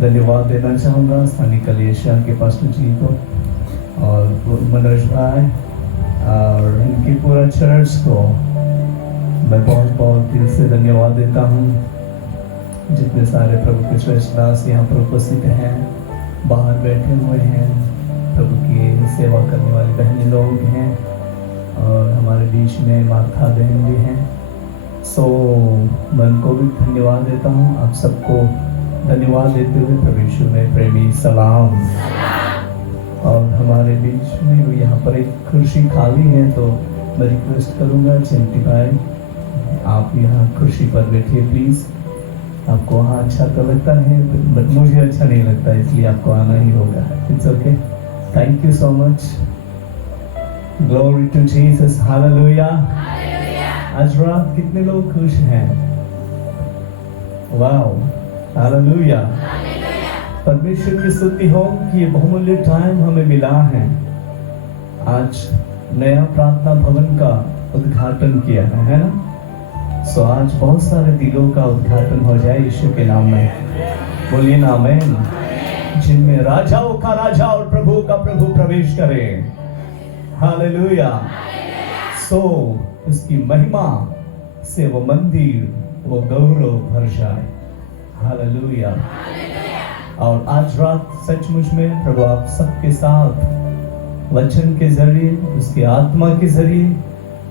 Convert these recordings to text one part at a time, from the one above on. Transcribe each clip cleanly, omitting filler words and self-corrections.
धन्यवाद देना चाहूँगा स्थानीय कलेशिया के पास्टर जी को और मनोज भाई और इनकी पूरा चर्च को मैं बहुत बहुत दिल से धन्यवाद देता हूँ। जितने सारे प्रभु के श्रेष्ठदास यहाँ पर उपस्थित हैं, बाहर बैठे हुए हैं, प्रभु की सेवा करने वाले बहन लोग हैं और हमारे बीच में मार्था बहन भी हैं। मैं उनको भी धन्यवाद देता हूँ। आप सबको धन्यवाद देते हुए प्रभु यीशु में प्रेमी सलाम। और हमारे बीच में यहाँ पर एक कुर्सी खाली है, तो मैं रिक्वेस्ट करूँगा चिंटी भाई आप यहाँ कुर्सी पर बैठिए प्लीज़। आपको वहाँ अच्छा तो लगता है बट मुझे अच्छा नहीं लगता, इसलिए आपको आना ही होगा। It's okay, thank you so much. Glory to Jesus, hallelujah. आज रात कितने लोग खुश हैं? Wow, hallelujah. परमेश्वर की स्तुति हो कि ये बहुमूल्य टाइम हमें मिला है। आज नया प्रार्थना भवन का उद्घाटन किया है ना? आज बहुत सारे दिलों का उद्घाटन हो जाए यीशु के नाम में। बोलिए ना आमीन। जिनमें राजाओं का राजा और प्रभु का प्रभु प्रवेश करे। हालेलुया। उसकी महिमा से वो मंदिर, वो गौरव भर जाए। हालेलुया। और आज रात सचमुच में प्रभु आप सबके साथ वचन के जरिए, उसकी आत्मा के जरिए,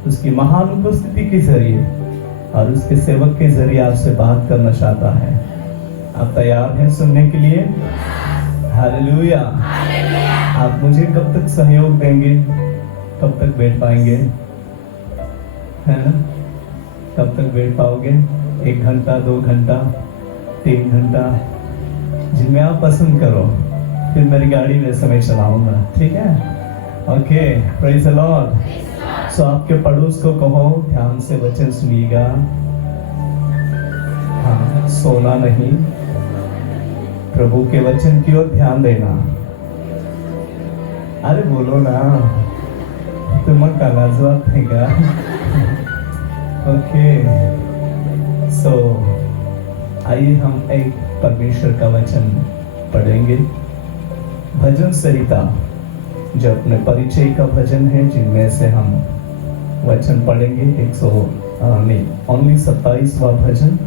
उसकी महान उपस्थिति के जरिए और उसके सेवक के जरिए आपसे बात करना चाहता है। आप तैयार हैं सुनने के लिए? हालेलुया। आप मुझे कब तक सहयोग देंगे? कब तक बैठ पाएंगे? है ना? कब तक बैठ पाओगे? 1 घंटा, 2 घंटा, 3 घंटा, जिनमें आप पसंद करो। फिर मेरी गाड़ी वैसे मैं चलाऊंगा, ठीक है? Okay, praise the Lord. आपके पड़ोस को कहो ध्यान से वचन सुनिएगा। हाँ, सोना नहीं, प्रभु के वचन की ओर ध्यान देना। अरे बोलो ना, तुम्हें कालाजवाब देगा। ओके, आइए हम एक परमेश्वर का वचन पढ़ेंगे। भजन संहिता जो अपने परिचय का भजन है, जिनमें से हम वचन पढ़ेंगे 27वां भजन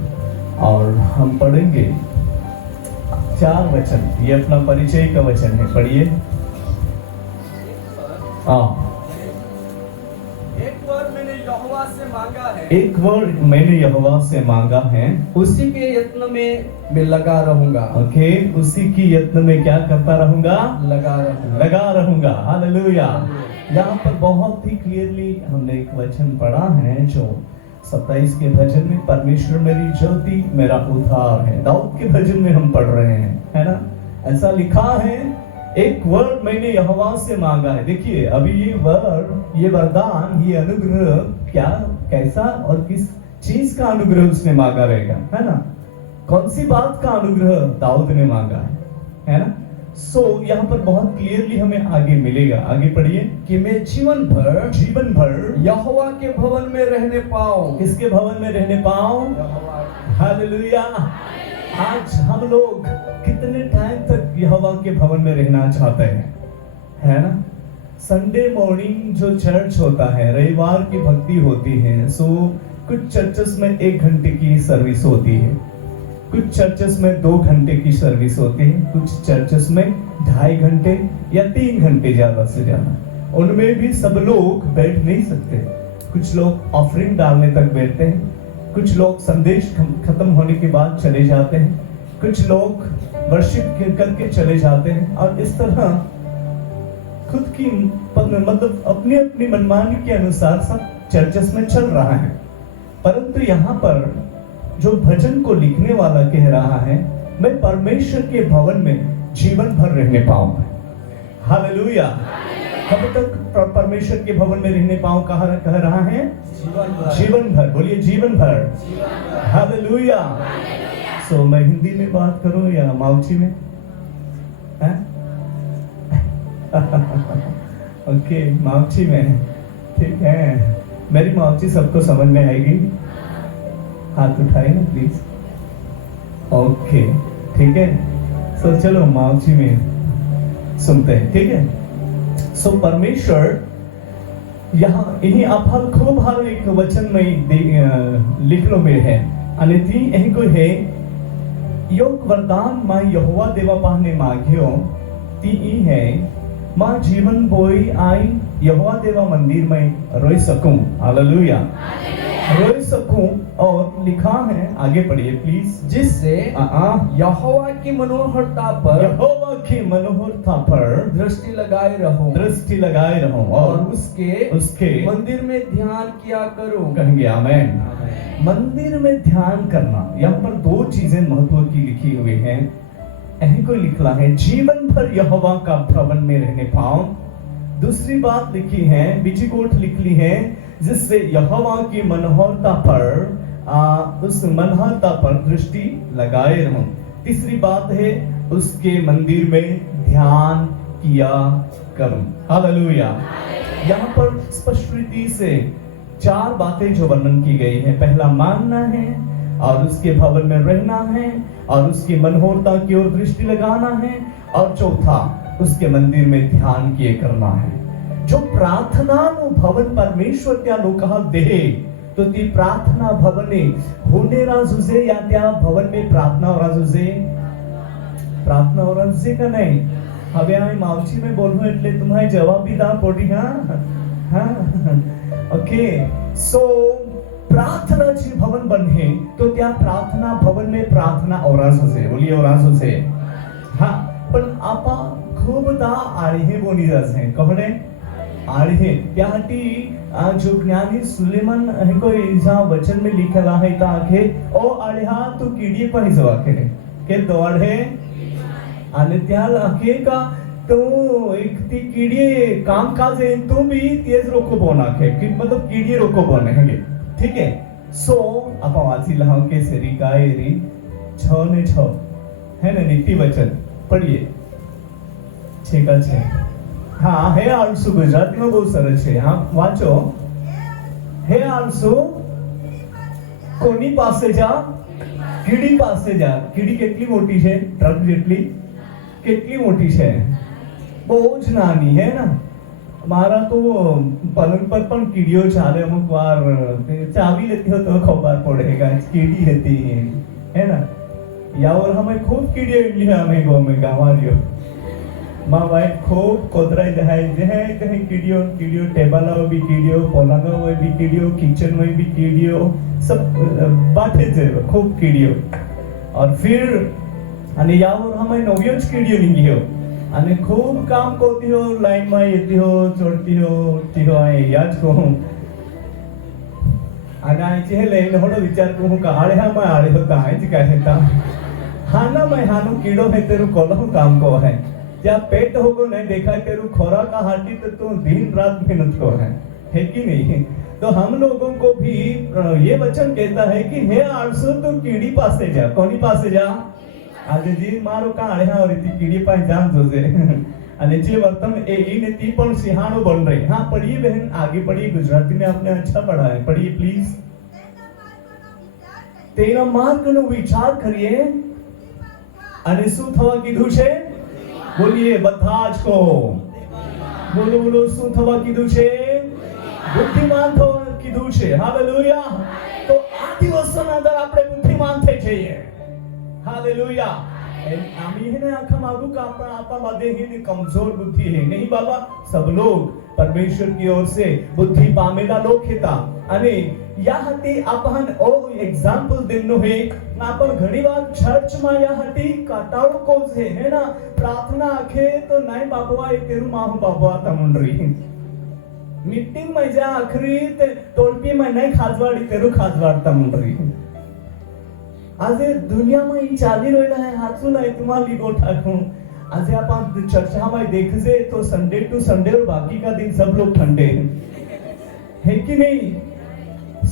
और हम पढ़ेंगे 4 वचन। ये अपना परिचय का वचन है, पढ़िए। एक वर्ड मैंने यहोवा से मांगा है, उसी के यत्न में मैं लगा रहूंगा। ओके, उसी की यत्न में क्या करता रहूंगा? लगा रहूंगा। हालेलुया। यहाँ पर बहुत ही क्लियरली हमने एक वचन पढ़ा है जो 27 के भजन में, परमेश्वर मेरी ज्योति मेरा उद्धार है। दाऊद के भजन में हम पढ़ रहे हैं, है ना? ऐसा लिखा है, एक वर्ड मैंने यहोवा से मांगा है। देखिए अभी ये वर्ड, ये वरदान, ये अनुग्रह क्या, कैसा और किस चीज का अनुग्रह उसने मांगा रहेगा, है ना? कौन सी बात का अनुग्रह दाऊद ने मांगा है ना? यहाँ पर बहुत क्लियरली हमें आगे मिलेगा। आगे पढ़िए कि मैं जीवन भर यहोवा के भवन में रहने पाऊं। किसके भवन में रहने पाऊं? हालेलुया। आज हम लोग कितने टाइम तक यहोवा के भवन में रहना चाहते हैं, है ना? संडे मॉर्निंग जो चर्च होता है, रविवार की भक्ति होती है, कुछ चर्चेस में 1 घंटे की सर्विस होती है, कुछ चर्चेस में 2 घंटे की सर्विस होती है, कुछ चर्चेस में 2.5 घंटे या 3 घंटे ज्यादा से ज्यादा। उनमें भी सब लोग बैठ नहीं सकते। कुछ लोग ऑफरिंग डालने तक बैठते हैं, कुछ लोग संदेश खत्म होने के बाद चले जाते हैं, कुछ लोग वर्शिप करके चले जाते हैं। और इस तरह खुद की मतलब अपनी अपनी मनमानी के अनुसार सब चर्चेस में चल रहा है। परंतु यहाँ पर जो भजन को लिखने वाला कह रहा है, मैं परमेश्वर के भवन में जीवन भर रहने पाऊंगा। हालेलुया। कब तक परमेश्वर के भवन में रहने पाऊं कह रहा है? जीवन भर। बोलिए जीवन भर। हालेलुया। मैं हिंदी में बात करूं या माउची में? ओके, माउची में, ठीक है। मेरी माउची सबको समझ में आएगी? हाथ उठाए ना प्लीज। ओके, ठीक है। सो चलो माउची में सुनते हैं, ठीक है। सो परमेश्वर यहाँ इन्हीं आभार खूब हार एक वचन में लिखलो में है आणि ती यही कोई है योग वरदान मां यहोवा देवा पाहने माग्यो ती ई है मां जीवन बोई आई यहोवा देवा मंदिर में रोई सकूं, हालेलुया, रोई सकूं। और लिखा है, आगे पढ़िए प्लीज, जिससे यहोवा की मनोहरता पर यहोवा की मनोहरता पर दृष्टि लगाए रहो, दृष्टि लगाए रहो और उसके मंदिर में ध्यान किया करो। कहेंगे आमेन। मंदिर में ध्यान करना, यहाँ पर दो चीजें महत्व की लिखी हुई हैं। यही को लिखा है जीवन भर यहोवा का भवन में रहने पाओ। दूसरी बात लिखी है, बीची कोट लिखी है, जिससे यहोवा की मनोहरता पर उस मनोहरता पर दृष्टि लगाए रहो। तीसरी बात है उसके मंदिर में ध्यान किया करो, हालेलुया। यहाँ पर स्पष्ट रीति से चार बातें जो वर्णन की गई है, पहला मानना है और उसके भवन में रहना है और उसकी मनोहरता की ओर दृष्टि लगाना है और चौथा उसके मंदिर में ध्यान किए करना है। जो प्रार्थना भवन परमेश्वर त्या लोकांना दे तो ती प्रार्थना भवने होणे राजुजे या त्या भवन में प्रार्थना और राजुजे, प्रार्थना और राजुजे का नहीं। હવે આ માવજી में બોલવું એટલે तुम्हारे जवाब भी दा पड़ी। हाँ ओके। सो प्रार्थना जी भवन बने तो त्या प्रार्थना भवन में प्रार्थना औराज होसे, बोलिए औराज होसे। हाँ पण आपा खूब दा आळीहे बोली जासे, कहणे आळीहे त्यासाठी जो ज्ञानी सुलेमान हे कोई जहाँ वचन में लिखला है ता आखे ओ आळीहा तू कीडी पण जवा के दौड़े आणि त्या लाखे का तो एक ती कीड़ी काम काज है तो भी तेज रोको बोना है कि मतलब कीड़ी रोको बोने हैं, ठीक है। सो आप वाची लहाओ के सेरी का एरी 6 ने 6 है ना, नीति वचन पढ़िए 6 का 6। हाँ है आलसू गुजराती में बहुत सरस है। हाँ वाचो, है आलसू कोनी पासे जा कीड़ी पासे जा। कीड़ी કેટલી મોટી છે? ટ્રક જેટલી કેટલી મોટી છે? બહુ જ નાની है ना। મારા તો પલંગ પર પણ કીડીઓ ચાલે, અમુક વાર ચાવી લેતી हो तो ખબર પડેगा कीड़ी હતી है ना। यावर हमें खूब कीड़ियों इडली है हमें गाँव में गाँवारियों माँ वाइफ खूब कोतराई जहाई जहाँ कहीं कीड़ियों टेबल भी कीड़ियों, पलंग में भी कीड़ियों, किचन में भी कीड़ियों, सब बाटे थे खूब कीड़ियों। और फिर અને यावर हमें नव्योच कीड़ियों नहीं हो અને खूब काम करती हो, लाइन में येती हो, चढ़ती हो, उठती हो, आए याद को અને આ છે લઈને હોડો વિચાર કહું કે આળે હા मैं आड़े होता है जी कहता था हाना मैं हानु कीड़ो है तेरू कोलो काम को है या पेट होगो नहीं देखा तेरू खोरा का हाटी तो तू दिन रात मेहनत को है कि नहीं। तो हम लोगों को भी ये वचन कहता है कि हे आलसू तू कीड़ी पासे जा। कोनी पासे जा? आज जी मारो का आड़े हाँ और इतनी कीड़ी पास जान जोजे અને જે વર્તન એ ઈને તી પણ સિંહાણો બન રહી। हाँ पढ़िए बहन, आगे पढ़िए, गुजराती में आपने अच्छा पढ़ा है, पढ़िए प्लीज। તેના માર્ગનો વિચાર કરીએ અને શું થવા કીધું છે? બોલીએ બધા જ કહો, બોલો બોલો શું થવા કીધું છે? બુદ્ધિમાન થવા કીધું છે, હાલેલુયા। તો આ દિવસના અંદર આપણે બુદ્ધિમાન થઈ જઈએ, हालेलुया। आम्ही है ना आखा मागू का आपा वादे ही कमजोर बुद्धि है नहीं बाबा, सब लोग परमेश्वर की ओर से बुद्धि पामेला लोग हेता અને या हती आपन ओ एग्जांपल देनो है ना। अपन घणी बार चर्च में या हती काटाड़ो को है ना प्रार्थना आखे तो नहीं बाबा ए तेरू माहू बाबा तमुंडरी मीटिंग में जा आखरी ते टोलपी में नहीं खाजवाड़ी तेरू खाजवाड़ तमुंडरी। आज दुनिया में ही चाली रहेला है हाथू नहीं तुम्हारी गोठाखू। आज आप चर्चा में देखजे तो संडे टू संडे और बाकी का दिन सब लोग ठंडे है कि नहीं।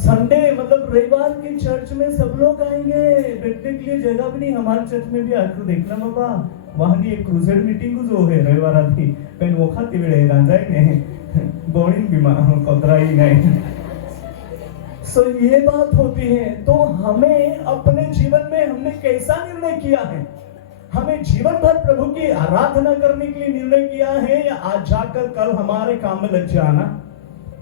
संडे मतलब रविवार की चर्च में सब लोग आएंगे, बैठने के लिए जगह भी नहीं। हमारे चर्च में भी आकर देखना बाबा, वहां की एक क्रूसेड मीटिंग जो है रविवार आधी पेन वो खाती वेड़े राजाई ने गोणी बीमा कोतराई नहीं। सो ये बात होती है। तो हमें अपने जीवन में हमने कैसा निर्णय किया है? हमें जीवन भर प्रभु की आराधना करने के लिए निर्णय किया है, या आज जाकर कल हमारे काम में लग जाना,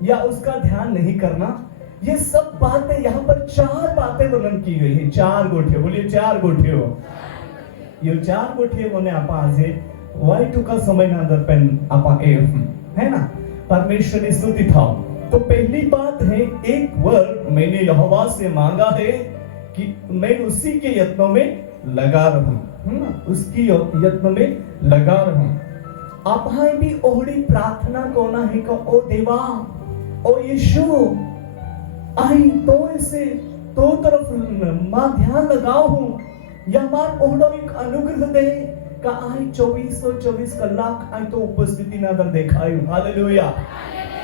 या उसका ध्यान नहीं करना, ये सब बातें यहाँ पर 4 बातें वर्णन की गई है। 4 गोठे, बोलिए 4 गोठे हो। ये 4 गोठे बोने आपा आजे वाई टुका समय ना दर पेन आपा है ना, परमेश्वर की स्तुति था। तो पहली बात है, एक वर्ड मैंने यहोवा से मांगा है कि मैं उसी के यत्नों में लगा रहूं, ना, उसकी यत्न में लगा रहूं। आप भी ओहड़ी प्रार्थना कोना है का ओ देवा, ओ यीशु, आई तो ऐसे तो तरफ मां ध्यान लगाओ हूं, या मां ओहड़ो एक अनुग्रह दे का आई 24 कलाक आई तो उपस्थिति ना दर देखायु। हालेलुया।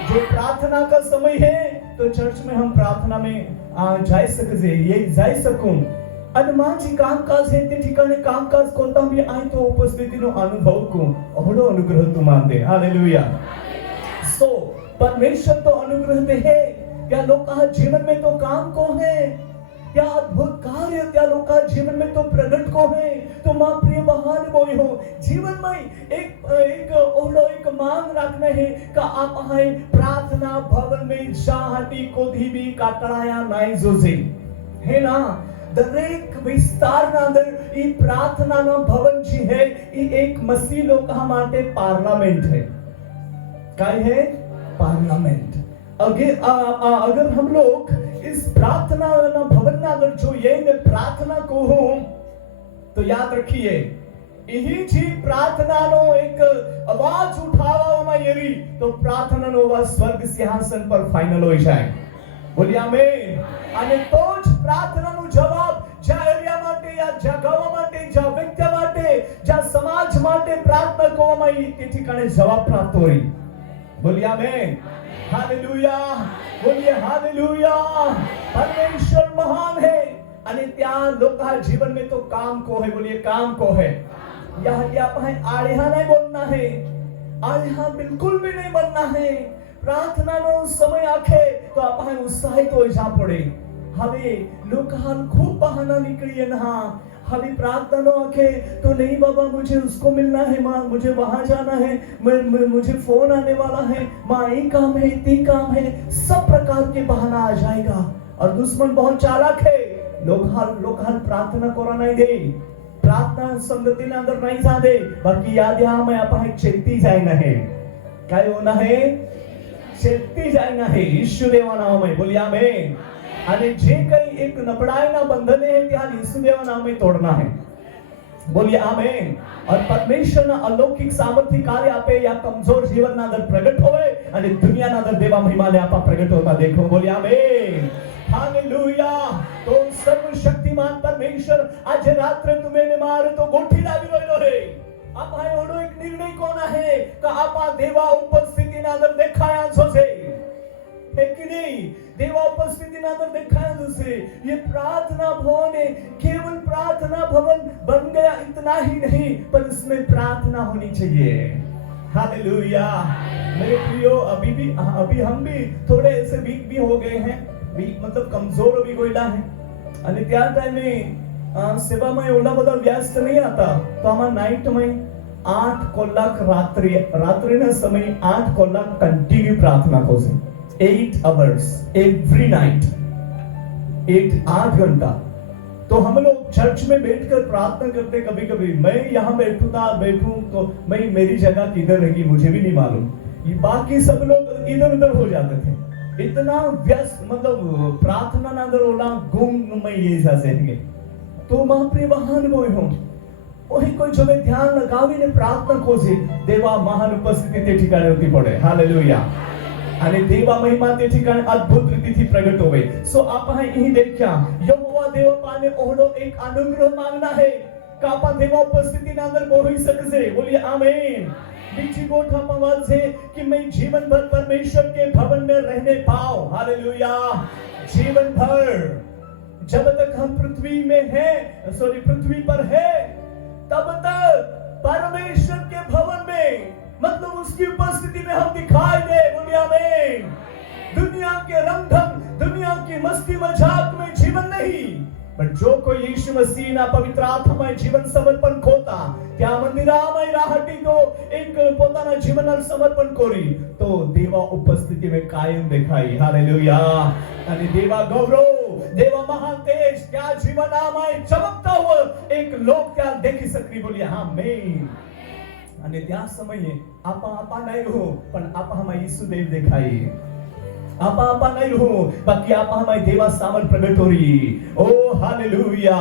जो प्रार्थना का समय है तो चर्च में हम प्रार्थना में जा सके, ये जा सकूं। અને માજી કામકાજ હે તે ઠिकाणे કામકાજ કોતા બી આય તો ઉપસ્થિતિનો અનુભવ કો ઓહડો अनुग्रह तो मान दे। हालेलुया। सो परमेश्वर तो अनुग्रह दे है, क्या लोग का जीवन में तो काम को है, क्या अद्भुत कार्य त्या लोग का जीवन में तो प्रकट को है। तो मां प्रिय बहान बोई हो जीवन में एक ओहडो एक मांग रखना है का आप आए प्रार्थना भवन में जाहटी को भी काटड़ाया नहीं जोजे, है ना। दरेक विस्तार अंदर ई प्रार्थना नो भवन जी है, ई एक मसीह लोग માટે पार्लियामेंट है। काय है? पार्लियामेंट। अगर हम लोग इस प्रार्थना ना भवन ना अगर जो ये ने प्रार्थना को हो तो याद रखिए, यही जी प्रार्थना नो एक आवाज उठावा में यरी तो प्रार्थना नो आवाज स्वर्ग सिंहासन पर फाइनल हो जाए। बोलिए आमीन। અને તો જ પ્રાર્થનાનો જવાબ જ્યાં એરિયા માટે, યા જગાવા માટે, જ્યાં વ્યક્તિ માટે, જ્યાં સમાજ માટે પ્રાર્થના કરવામાં આવી તે ઠिकाणे જવાબ પ્રાપ્ત હોય। બોલિए આમીન। हालेलुया। बोलिए हालेलुया। परमेश्वर महान है અને ત્યાં લોકા जीवन में तो काम को है। बोलिए काम को है। यहाँ आप है आड़िया नहीं बोलना है, आड़िया बिल्कुल भी नहीं बनना है। प्रार्थना नो समय आखे तो आप उत्साहित हो जा पड़े। हवे लोग खूब बहाना निकलिए ना, हवे प्रार्थना नो आखे तो नहीं बाबा मुझे उसको मिलना है, माँ मुझे वहां जाना है, मुझे फोन आने वाला है, माँ ये काम है, ती काम है, सब प्रकार के बहाना आ जाएगा। और दुश्मन बहुत चालाक है, लोग प्रार्थना करा नहीं दे, प्रार्थना संगति ना अंदर नहीं जा दे। बाकी याद यहाँ में आप चेती जाए है, क्या होना है? चेती जाना है यीशु देवा नाम में। बोलिए आमीन। અને જે કઈ એક નબળાઈના બંધને है ત્યાં यीशु देवा नाम में तोड़ना है। बोलिए आमीन। और परमेश्वर ना अलौकिक सामर्थ्य कार्य आपे या कमजोर जीवन ना अंदर प्रकट होवे અને दुनिया ना अंदर देवा महिमा ले आपा प्रकट होता देखो। बोलिए आमीन। हालेलुया। तो सर्वशक्तिमान परमेश्वर आज रात्रे तुम्हें ने मारे तो गोठी लावी रोयलो रे। आप हाय ओडो एक निर्णय कोना है का आपा देवा उपस्थिति ना अंदर देखाया जोसे, है कि नहीं? देवा उपस्थिति ना अंदर देखाया जोसे। ये प्रार्थना भवन है, केवल प्रार्थना भवन बन गया इतना ही नहीं, पर इसमें प्रार्थना होनी चाहिए। हालेलुया। मेरे प्रियो अभी हम भी थोड़े ऐसे वीक भी हो गए हैं, वीक मतलब कमजोर भी गोइला है। અને ત્યાર ટાઈમે સેવામાં ઓલા બધા વ્યસ્ત નહીં હતા, તો આમાં નાઈટ में 8 કલાક રાત્રિના સમય 8 કલાક કન્ટિન્યુ પ્રાર્થના કોસે 8 hours every night, 8 घंटा। तो हम लोग चर्च में बैठकर प्रार्थना करते, कभी कभी मैं यहाँ बैठूं तो मैं मेरी जगह किधर रहेगी मुझे भी नहीं मालूम, ये बाकी सब लोग इधर उधर हो जाते थे। इतना व्यस्त मतलब प्रार्थना ना अंदर ओला गुम में ये जासेंगे। तो मां प्रिय महान बोय हो ओही कोई जो ध्यान लगावी ने प्रार्थना खोजे देवा महान उपस्थिति ते ठिकाणे होती पड़े। हालेलुया। અને દેવા મહિમા તે ઠिकाणे अद्भुत रीति प्रकट होवे। सो आप यही देखा यहोवा देवा पाने ओहडो एक अनुग्रह मांगना है का आपा देवा उपस्थिति ना अंदर बोही सकसे। बोलिए आमीन। बीची गोठा पवाल से कि मैं जीवन भर परमेश्वर के भवन में रहने पाऊं। हालेलुया। जीवन भर जब तक हम पृथ्वी पर है तब तक परमेश्वर के भवन में मतलब उसकी उपस्थिति में हम दिखाई दे। बोलिए आमीन। दुनिया के रंगढंग, दुनिया की मस्ती मजाक में जीवन नहीं, पर जो कोई यीशु मसीह ना पवित्र आत्मा में जीवन समर्पण खोता ભક્તિરામય રાહટી તો એક પોતાના જીવનના સમર્પણ કરી તો દેવા ઉપસ્થિતિ में કાયમ દેખાઈ હાલેલુયા અને દેવા ગૌરવ દેવા મહાન તેજ त्या જીવનામાં ચમકતા हुआ એક લોક त्या देखी सकरी बोलिए आमेन અને त्या સમયે આપા નહીં રહો પણ આપા હમા ઈસુદેવ દેખાઈ आपा नहीं हो बाकी आपा हमारी देवा सामर प्रगट हो रही ओ हालेलुया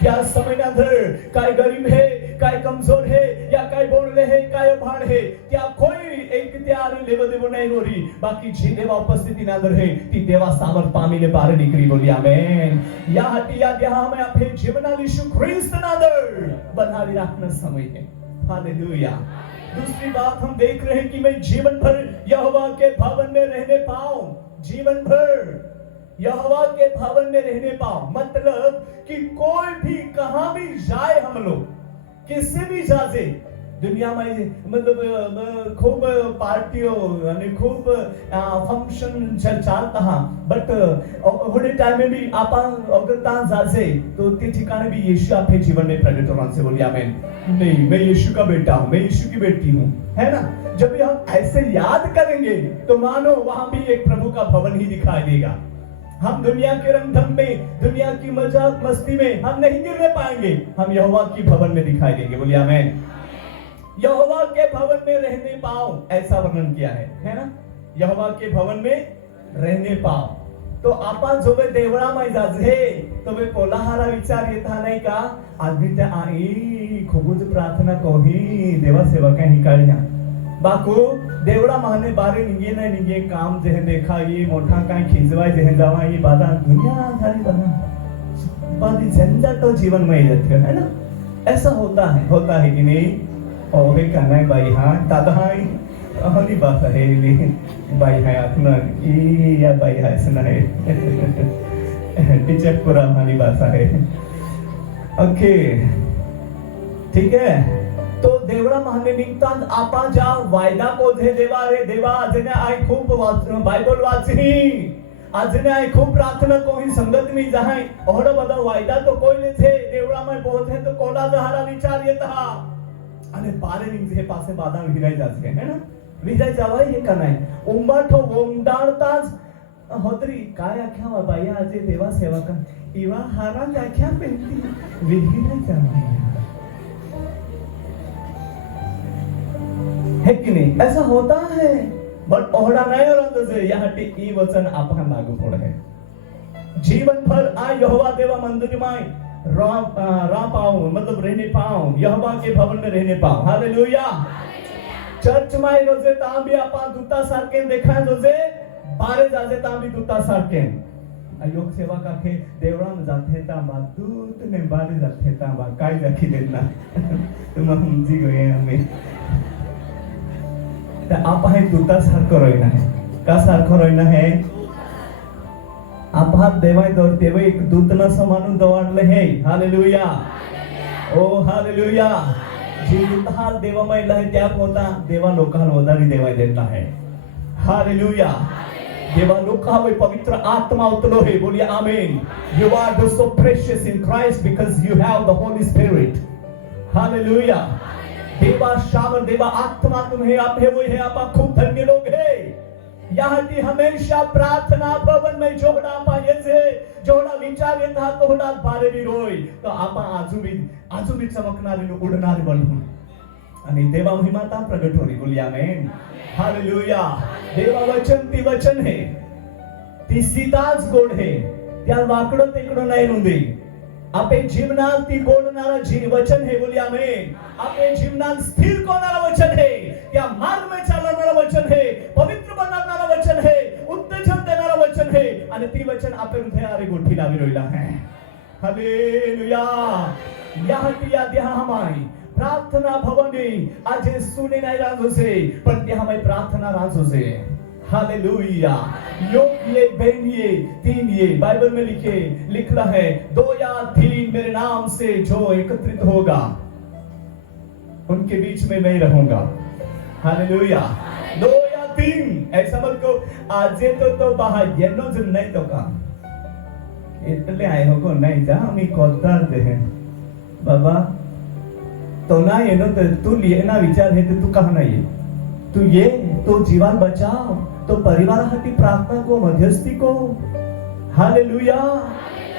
क्या समय ना अंदर काय गरीब है काय कमजोर है या काय बोल है काय भाड़ है क्या कोई एक त्यार लेवो देवो नहीं हो रही बाकी जी देवा उपस्थिति ना अंदर है ती देवा सामर पामी ने बाहर निकली बोली आमेन या हटिया देहा हमें अपने जीवना यीशु ख्रिस्त ना अंदर बनावी रखना समय है हालेलुया दूसरी बात हम देख रहे हैं कि मैं जीवन भर यहोवा के भवन में रहने पाऊं जीवन भर यहोवा के भवन में रहने पाऊं मतलब कि कोई भी कहां भी जाए हम लोग किसी भी जाते दुनिया में मतलब खूब पार्टियों आणि खूब फंक्शन चालता हा बट थोड़े टाइम में भी आपण अगर ता जासे तो ते ठिकाने भी यीशु आपके जीवन में प्रकट होना से बोलिए आमेन नहीं मैं यीशु का बेटा हूं मैं यीशु की बेटी हूं है ना जब भी हम ऐसे याद करेंगे तो मानो वहां भी एक प्रभु का भवन ही दिखाई देगा हम दुनिया के रंगढंग में दुनिया की मजाक मस्ती में हम नहीं गिरने पाएंगे हम यहोवा की भवन में दिखाई देंगे बोलिए आमेन यहोवा के भवन में रहने पाओ ऐसा वर्णन किया है ना यहोवा के भवन में रहने पाओ तो आपण जो वे देवळा में जाजे तो वे कोलाहारा विचार येता नाही का आदमी त्या आई खूबच प्रार्थना कोही देवा सेवा काय हिकाळ्या बाकू देवळा माने बारे निगे नाही निगे काम जे देखा ये मोठा काय खिजवाय जे जावा ये बाधा दुनिया झाली बना बादी झंझट तो जीवन में रहते है ना ऐसा होता है कि नहीं और एक कहना है भाई हाँ दादा हाई हनी बात है भाई है अपना की या भाई है सुना है टीचर पूरा हनी बात है ओके ठीक है तो देवळा महाने निघतात आपण ज्या वायदा को दे देवा रे देवा आजने आई खूब बाइबल वाचनी आजने आई खूब प्रार्थना कोई संगत में जाए और बड़ा वायदा तो कोई ले थे देवळा में पहुंचे तो कोला जहारा विचार येता અને પારે ની પાસે બાદા વિરાઈ જાશે હે ના વિરાઈ જવાય એ કનાય ઉંબાઠો ઓમડાળતા જ હોતરી काय આખ્યા બાયા આજે દેવા સેવા का ઈવા હારા આખ્યા પેંતી વિરાઈ જવાય है कि नहीं ऐसा होता है बट ओहड़ा नहीं रंग से यहाँ टी ई वचन आपका लागू पड़ है जीवन भर आ यहोवा देवा मंदिर में रा पाऊं मतलब रहने पाऊं यहोवा के भवन में रहने पाऊं हालेलुया चर्च में रोजे ता भी आपा दूता सारखे देखा रोजे बारे जाजे ता भी दूता सारखे योग सेवा का के देवड़ा में जाते ता बा दूत ने बारे जाते ता बा काय जाकी देना तुम समझी गए हमें तो आप है दूता सारखं रोइना है का सारखं रोइना है आप हात देवाय दौर देव एक दूत न समानून दवाडले है हालेलुया ओ हालेलुया जीवित हाल देवामय लय त्या होता देवा लोकाल वदारी देवाय देता है हालेलुया देवा लोकावे पवित्र आत्मा उतलो है बोलिए amen you are so precious in Christ because you have the Holy Spirit hallelujah देवा शामर देवा आत्मा तुम्हें आप है वो है आप खूब धन्य लोग है यहाँ की हमेशा प्रार्थना भवन में जोड़ा पाए से जोड़ा विचार येता तोड़ा बारे भी रोय तो आप आजूबी चमकणारी उडणारी बनून आणि देवा महिमाता प्रगट होरी बोलिए आमेन हालेलुया देवा वचन ती वचन है ती सीताच गोड है त्या वाकडो तिकडो नाही रुंदी आपे जीवनात ती गोडणारा वचन है बोलिए आमेन आपे जीवनात स्थिर कोणारा वचन है त्या मार्ग में चालणारा वचन है पवित्र बनवणारा वचन है उत्तेजन देणारा वचन है आणि ती वचन आपे हृदयारे गोठी लावी रोइला है हालेलुया यहाँ की देहा हमारी प्रार्थना भवनी आज सुने नहीं राजो से पर देहा हमारी प्रार्थना राजो से हालेलुया योग ये बहन ये तीन ये बाइबल में लिखा है 2 या 3 मेरे नाम से जो एकत्रित होगा उनके बीच में मैं रहूंगा हालेलुया 2 या 3 ऐसा मत को आज तो बाहर येनो जन नहीं तो का इतने आए हो को नहीं जा हम कोतार दे बाबा तो ना ये नो तू लिए ना विचार है तू कहा ना ये तू ये तो जीवन बचाव तो परिवार हाटी प्रार्थना को मध्यस्थी को हालेलुया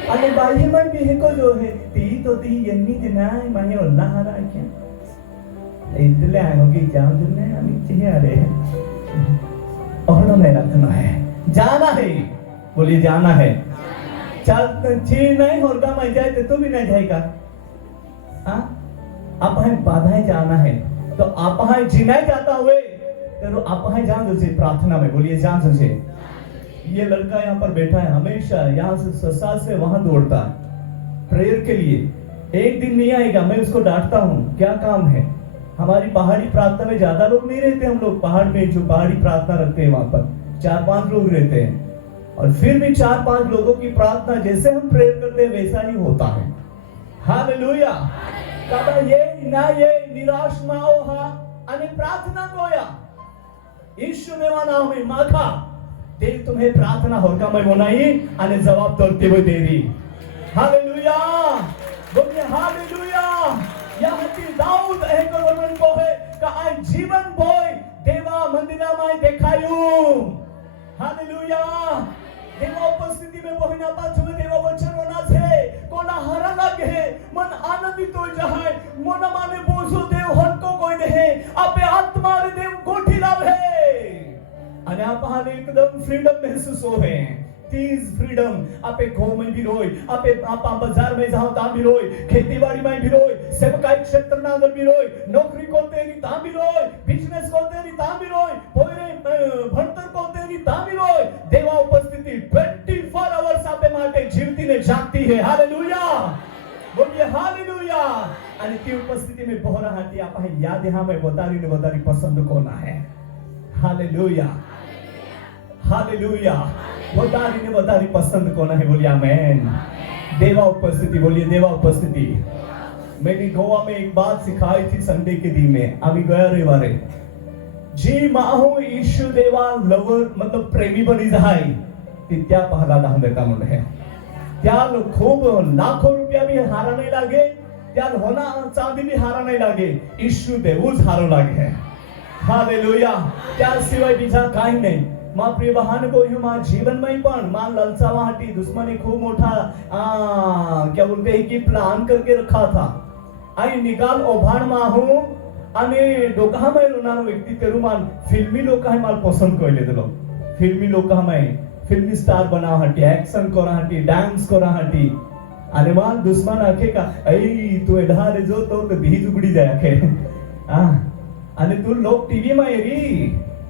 आणि बाह्य मन भी है को जो है ती तो ती यन्नी दिना माने अल्लाह हरा क्या इतने आए होगी जाओ दुनिया हम चाहिए आ रहे हैं और में रखना है जाना है बोलिए जाना है चल ठीक नहीं होगा मैं जाए तो भी नहीं जाएगा हाँ आप है बाधाएं जाना है तो आप है जीना जाता हुए तो आप है जान दो प्रार्थना में बोलिए जान दो ये लड़का यहाँ पर बैठा है हमेशा यहाँ से ससुराल से वहां दौड़ता है प्रेयर के लिए एक दिन नहीं आएगा मैं उसको डांटता हूँ क्या काम है हमारी पहाड़ी प्रार्थना में ज्यादा लोग नहीं रहते हम लोग पहाड़ में जो पहाड़ी प्रार्थना रखते हैं वहां पर 4-5 लोग रहते हैं और फिर भी 4-5 लोगों की प्रार्थना जैसे हम प्रेयर करते हैं वैसा ही होता है हालेलुया कदा ये ना ये निराश ना होहा आणि प्रार्थना कोया यीशु देवा नाम में माखा देव तुम्हें प्रार्थना होगा मैं बोलाई आणि जवाब करते हुए दे रही हालेलुया बोलिए हालेलुया याहती दाऊद एक वर्णन को है का आई जीवन बोय देवा मंदिरा में देखायू हालेलुया देवा उपस्थिति में पोहना पाछुमे देवा वचन होना छे कोना हरा लागे मन आनंदित हो जाए मन माने बोझो देव हनको कोई दे आपे आत्मा रे देव कोठी लावे અને આપણે एकदम फ्रीडम महसूस होवे तीज फ्रीडम आपे गांव में भी रोय आपे आपा बाजार में जाओ ता भी रोय खेतीबाड़ी में भी रोय सेवकाई क्षेत्र ना अंदर भी रोय नौकरी करते नी ता भी रोय बिजनेस करते नी ता भी रोय पोरे भणतर करते नी ता भी रोय देवा उपस्थिति 24 आवर्स आपे माटे जीवती ने जागती है हालेलुया बोलिए हालेलुया आणि ती उपस्थिति में बहोरा हाती आपा याद यहां में बतारी पसंद कोना है हालेलुया हालेलुया बतारी पसंद कौन है बोलिए आमेन देवा उपस्थिति बोलिए देवा उपस्थिति मैंने गोवा में एक बात सिखाई थी संडे के दिन में अभी गया रविवार जी माहू ईशु देवा लवर मतलब प्रेमी बनी जाय ती त्या पहला दान देता म्हणले त्या खूप लाखो रुपया भी हारा नहीं लागे त्या होना चांदी भी हारा नहीं लागे ईशु देवच हारो लागे हालेलुया त्या सिवाय बीजा काही नाही मां प्रिय बहन को मां जीवन में पण मां ललचावा हटी दुश्मनी खूब मोटा क्या बोलते हैं कि प्लान करके रखा था आई निकाल ओभाण माहू आणि डोका में रुनानो व्यक्ती तेरुमान फिल्मी लोक है माल पसंद कइले दिलो फिल्मी लोक में फिल्मी स्टार बना हटी एक्शन करा हटी डांस करा हटी आणि माल दुश्मन आखे का ऐ तू एढा रे जो तो भीज उगड़ी जाय आखे आणि तू लोक टीवी में री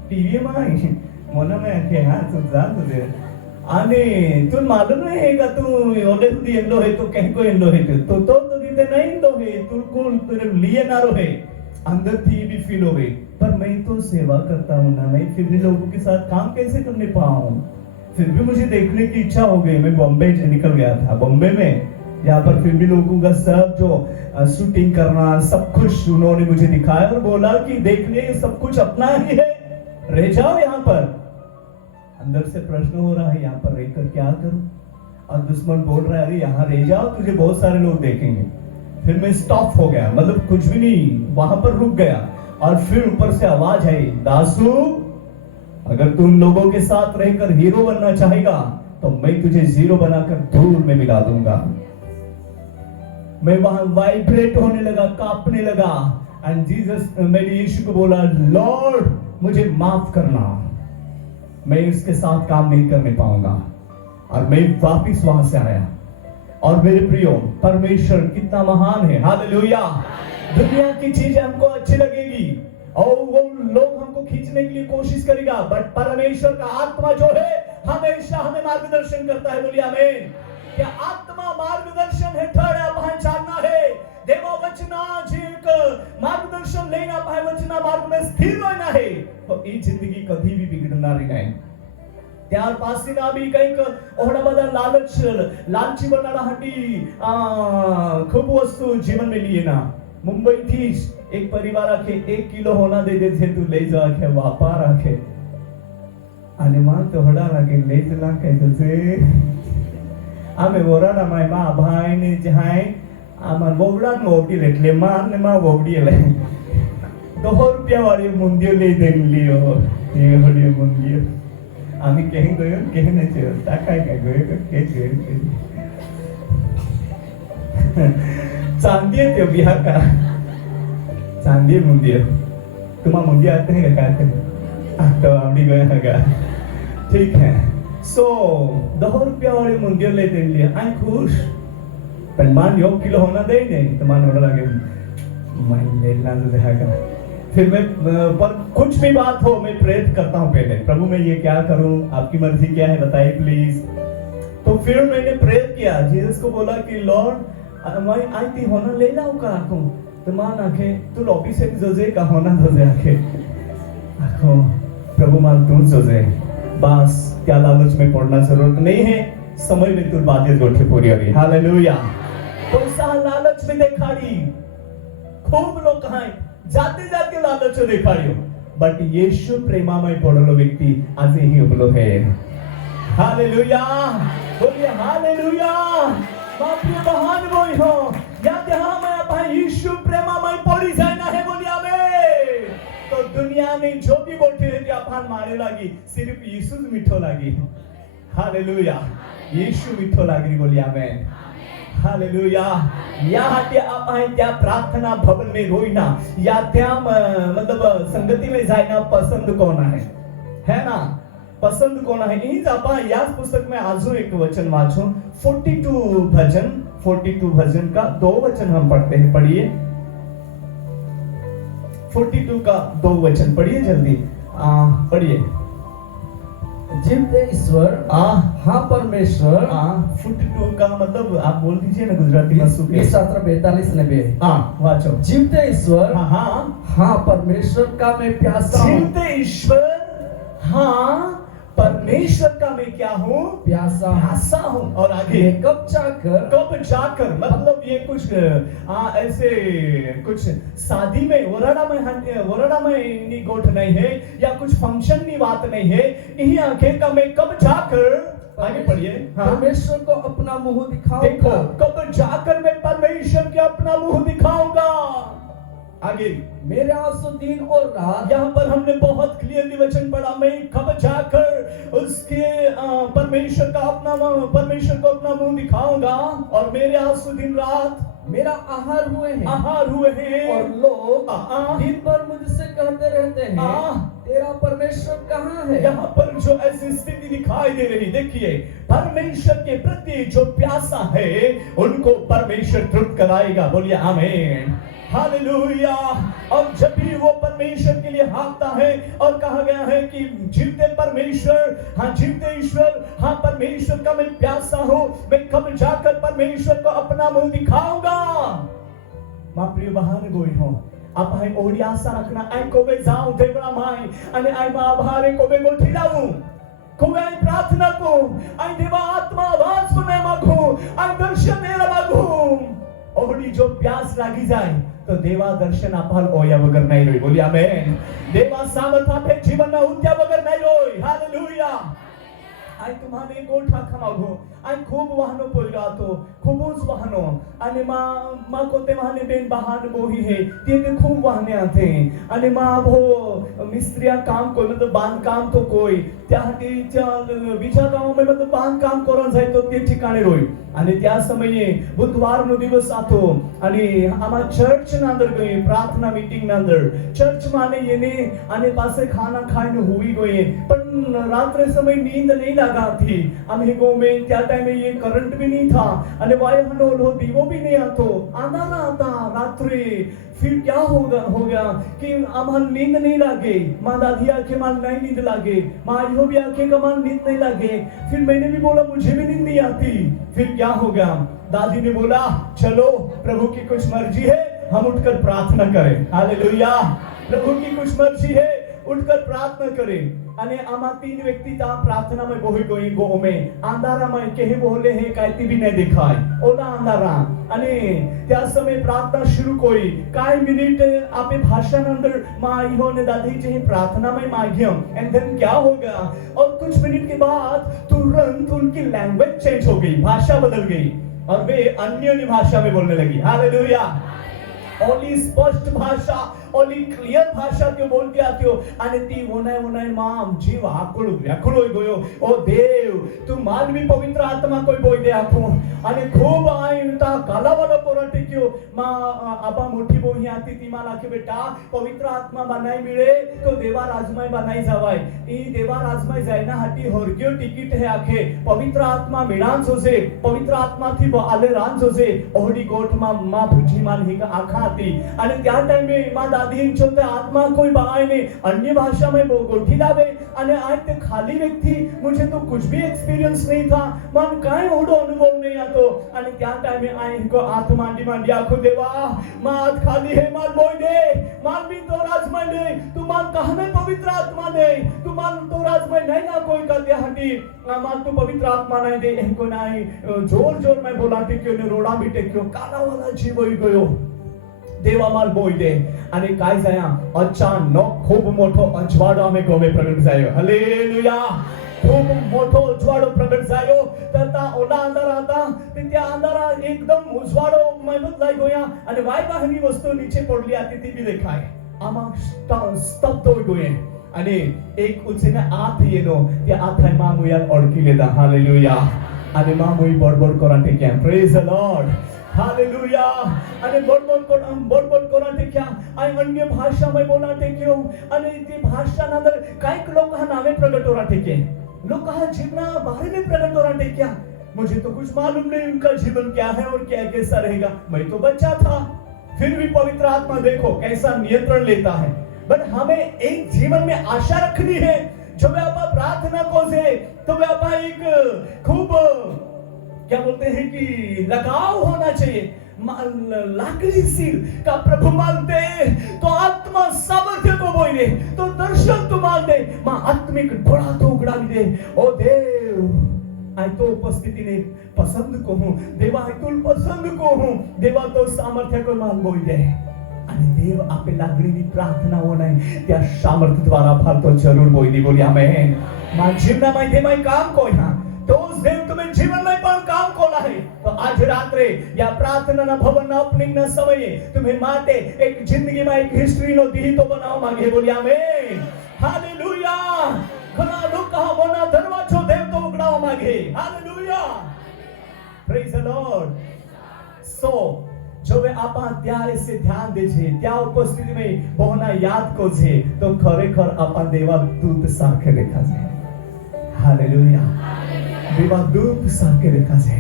टीवी में मोना में आखे हां तू जान तुझे आणि तू मालूम नहीं है का तू ओले तू येलो है तो कहीं को येलो है तो रीते नहीं तो है तू को तेरे लिए ना रहे अंदर थी भी फील हो गई पर मैं तो सेवा करता हूं ना मैं फिर भी लोगों के साथ काम कैसे करने पाऊं फिर भी मुझे देखने की इच्छा हो गई मैं बॉम्बे निकल गया था बॉम्बे में यहाँ पर फिर भी लोगों का सब जो शूटिंग करना सब कुछ उन्होंने मुझे दिखाया और बोला कि देख ले सब कुछ अपना ही है रह जाओ यहाँ पर अंदर से प्रश्न हो रहा है यहाँ पर रहकर क्या करूं और दुश्मन बोल रहा है अरे यहाँ रह जाओ तुझे बहुत सारे लोग देखेंगे फिर मैं स्टॉप हो गया मतलब कुछ भी नहीं वहां पर रुक गया और फिर ऊपर से आवाज आई दासू अगर तुम लोगों के साथ रहकर हीरो बनना चाहेगा तो मैं तुझे जीरो बनाकर धूल में मिला दूंगा मैं वहां वाइब्रेट होने लगा कांपने लगा एंड जीसस मैंने यीशु को बोला लॉर्ड मुझे माफ करना मैं इसके साथ काम नहीं करने पाऊंगा और मैं वापिस वहां से आया और मेरे प्रियो परमेश्वर कितना महान है हालेलुया दुनिया की चीजें हमको अच्छी लगेगी और वो लोग हमको खींचने के लिए कोशिश करेगा बट परमेश्वर का आत्मा जो है हमेशा हमें मार्गदर्शन करता है बोलिए आमीन क्या आत्मा मार्गदर्शन है ठहरा वहां चालना है देवा वचना जीक मार्गदर्शन लेना पाए वचना मार्ग में स्थिर रहना है तो ये जिंदगी कभी भी बिगड़ना नहीं ત્યાર પાસીના બી કંઈક ઓહડા બધા લાલચી બનાડા હટી खूब वस्तु जीवन में लिए ना मुंबई थी एक परिवार आखे 1 किलो होना दे देते तू ले जा के व्यापार आखे અને માં તો હડા લાગે ले चला कैसे से आमे वराडा माय मा भाई ने जहाय આમાં વોવડા ને વોવડી એટલે માં ને માં વોવડી એટલે 200 રૂપિયા વાળી મુંદીઓ લઈ દેલી એ હોડી મુંદીઓ આમી કહી ગયો કે નથી તાકાઈ ગયો કે ગયો चांदी है त्यो बिहार का चांदी मुंदी है तुम्हारा मुंदी आते हैं क्या आते हैं तो अभी गए हैं क्या ठीक है सो 200 रुपया वाली मुंदी लेते हैं लिए आई खुश पर मान योग किलो होना दे नहीं तो मान होना लगे मैं लेना तो देगा फिर मैं पर कुछ भी बात हो मैं प्रेरित करता हूँ पहले प्रभु मैं ये क्या करूँ आपकी मर्जी क्या है बताइए प्लीज तो फिर मैंने प्रेयर किया जीसस को बोला कि लॉर्ड मैं आई थी होना ले लाऊं का आंखों तो मान आंखें तू लॉबी से जोजे का होना जोजे आंखें आंखों प्रभु मान तू जोजे बस क्या लालच में पड़ना जरूरत नहीं है समय में तू बातें गोठे पूरी हो रही हालेलुया तो सा लालच में दिखाड़ी खूब लोग कहाँ जाते जाते लालच में दिखाड़ी बट यीशु प्रेमामय पड़लो व्यक्ति आज ही उबलो है हालेलुया बोलिए हालेलुया बापरे महान बोई हो या जहां मैं भाई यीशु प्रेमामय पड़ी जाए ना है बोलिए आमेन तो दुनिया में जो भी बोलते रहते अपन मारे लगी सिर्फ यीशु मीठो लगी हालेलुया यीशु मीठो लगी बोलिए आमेन हालेलुया यहाँ ते आप आए त्या प्रार्थना भवन में रोईना या त्या मतलब संगति में जाना पसंद कौन है ना पसंद कौन है यही आपण याच पुस्तक में आजू एक वचन वाचो 42 भजन का 2 वचन हम पढ़ते हैं पढ़िए 42 का 2 वचन पढ़िए जल्दी पढ़िए जीवते ईश्वर हाँ परमेश्वर 42 का मतलब आप बोल दीजिए ना गुजराती में सुके 42 वाचो जीवते ईश्वर हाँ परमेश्वर का मैं प्यासा हूँ जीवते ईश्वर हाँ परमेश्वर का मैं क्या हूँ प्यासा हूँ और आगे कब जाकर मतलब ये कुछ ऐसे कुछ शादी में वरड़ा में इन्हीं गोठ नहीं है या कुछ फंक्शन की बात नहीं है यही आंखें का मैं कब जाकर आगे पढ़िए परमेश्वर को अपना मुंह दिखाऊंगा देखो कब जाकर मैं परमेश्वर के अपना मुंह दिखाऊंगा आगे मेरे आंसू दिन और रात यहाँ पर हमने बहुत क्लियरली वचन पढ़ा मैं कब जाकर उसके परमेश्वर को अपना मुंह दिखाऊंगा और मेरे आंसू दिन रात मेरा आहार हुए हैं और लोग दिन भर मुझसे कहते रहते हैं तेरा परमेश्वर कहाँ है यहाँ पर जो ऐसी स्थिति दिखाई दे रही देखिए परमेश्वर के प्रति जो प्यासा है उनको परमेश्वर तृप्त कराएगा बोलिए आमीन हालेलुया और जब भी वो परमेश्वर के लिए हाँकता है और कहा गया है कि जीवते ईश्वर हाँ परमेश्वर का मैं प्यासा हूँ मैं कब जाकर परमेश्वर को अपना मुंह दिखाऊंगा मां प्रिय बहाने गोई हो आप हाय ओडी आशा रखना आई कोबे जाऊं देवड़ा माई અને आई मां आभारे कोबे गोठी लाऊं कोबे आई प्रार्थना को आई देवा आत्मा आवाज को मैं मांगू आई दर्शन मेरा मांगू ओडी जो प्यास लागी जाए तो देवा दर्शन आपाल ओया वगर नहीं रोई बोलिए आमेन देवा सामर्थ आपे जीवन में उद्या वगर नहीं रोई हालेलुया आई तुम्हारे गोठा खमागो आई खूब वाहनो पोयरा तो खूबच वाहनो आणि मा कोते वाहने बेन बहान बोही है ते खूब वाहने आते आणि मा भो मिस्त्रिया काम कोई मतलब बांध काम तो कोई त्या बीजा गाव में मतलब बांध काम करून जाय तो ते ठिकाणी रोई आणि त्या समये बुधवार नो दिवस आतो आणि आमा चर्च ना अंदर गई प्रार्थना मीटिंग ना अंदर चर्च माने येने आणि पासे खाना खाने हुई गए पण रात्रि समय नींद नहीं लगा थी हम गो में त्या टाइम में ये करंट भी नहीं था અને વાયનો લો દીવો भी नहीं आतो आंधारा आता रात्रि फिर क्या हो गया कि अमन नींद नहीं लागे माँ दादी आके मान नहीं नींद लागे माँ यो भी आके का मान नींद नहीं लागे फिर मैंने भी बोला मुझे भी नींद नहीं आती फिर क्या हो गया दादी ने बोला चलो प्रभु की कुछ मर्जी है हम उठकर प्रार्थना करें हालेलुया प्रभु की कुछ मर्जी है उठकर प्रार्थना करें અને આમાં 3 વ્યક્તિ તા પ્રાર્થનામાં બોહી ગઈ ગો में अंधाराમાં કેહે બોલે હે કાઈતી भी नहीं दिखाई ओला अंधारा અને त्या समय प्रार्थना शुरू कोई काय मिनिट आपे भाषा अंदर मां इहो ने दादी जी प्रार्थना में मांगियो एंड देन क्या हो गया और कुछ मिनट के बाद तुरंत उनकी लैंग्वेज चेंज हो गई भाषा बदल गई और वे अन्य भाषा में बोलने लगी। हालेलुया। ओली स्पष्ट भाषा, ओली क्लियर भाषा त्यो बोलती आत्यो आणि ती ओनाय माम जीव आकुळ व्याकुळ होई गयो। ओ देव तू मानवी पवित्र आत्मा कोई बोई दे आखो आणि खूप आईनता कालावाला पोराटे क्यो मा आपा मोठी बोही आती ती मला की बेटा पवित्र आत्मा बनाई मिळे तो देवा राजमाय बनाई जावाय। ई देवा राजमाय जायना हाटी होरग्यो तिकीट है आखे पवित्र आत्मा मिळान जोसे पवित्र आत्मा थी आले रान जोसे ओहडी गोठ मा भुजी मान ही आखा आती आणि त्या टाइम में मा दादी चोते आत्मा कोई बाय ने अन्य भाषा में गोठी लावे आणि आज ते खाली व्यक्ति मुझे तो कुछ भी एक्सपीरियंस नहीं था मन काय ओढो अनुभव नहीं आतो आणि त्या टाइम में आय को आत्मा मांडी आखो देवा मात खाली है मान बोय दे मान भी तो राजमय दे तू मान कहने पवित्र आत्मा दे तू मान तो राजमय नहीं ना कोई का त्या हटी मान तू पवित्र आत्मा नहीं दे इनको नहीं जोर में बोला टिक्यो ने रोडा भी टेक्यो काला वाला जीव होई गयो। देवा माल बोई दे आणि काय जाया अचानक खूप मोठो अजवाडो आम्ही गोमे प्रगट जायो। हालेलुया। खूप मोठो अजवाडो प्रगट जायो तर ता ओला अंधार आता ते त्या अंधारा एकदम उजवाडो मैमत लाई गोया आणि वाय वाहनी वस्तू नीचे पडली आती ती बी देखाय आमा स्तब्ध होई गोये आणि एक उचेने आत येनो त्या आत मामुया अडकिले दा। हालेलुया। आणि मामुई बडबड कराटे क्या प्रेज द लॉर्ड। हालेलुया। आणि बडबड कराटे क्या आई अन्य भाषा में बोलाटे क्यों आणि ती भाषा नंतर काय लोक हा नामे प्रगट होराटे के लोक हा जीवना बारे में प्रगट होराटे क्या मुझे तो कुछ मालूम नहीं उनका जीवन क्या है और क्या कैसा रहेगा। मैं तो बच्चा था फिर भी पवित्र आत्मा देखो कैसा नियंत्रण लेता है। बट हमें एक जीवन में आशा रखनी है जो व्यापा प्रार्थना को से तो व्यापा एक खूब क्या बोलते हैं कि लगाव होना चाहिए लाकड़ी सील का प्रभु मानते तो आत्मा सामर्थ्य को बोले तो दर्शन तू मान दे मा आत्मिक डोळा तो उघडा दे। ओ देव आई तो उपस्थितीने पसंद को हूं देवा आई तुल पसंद को हूं देवा तो सामर्थ्य को मान बोई दे आणि देव आपे लागलेली प्रार्थना हो नाही त्या सामर्थ्य द्वारा फालतो जरूर बोई दी। बोली आमेन। मा जीवना मध्ये माय काम कोई ना तो उस देव तुम्हें जीवन में पण काम कोला है तो आज रात्रे या प्रार्थना भवन ओपनिंग न समय तुम्हें माटे एक जिंदगी में एक हिस्ट्री नो दी तो बनाओ मांगे। बोली आमेन। हालेलुया। घणा लोक हा मोना दरवाजो देव तो उघडावा मागे। Hallelujah. Praise the lord. So जो वे आपा त्यारे से ध्यान दे छे त्या उपस्थिति में बहुना याद को छे तो खरेखर आपा देवा दूत सारखे देखा छे। हालेलुया। देवा दूत सारखे देखा छे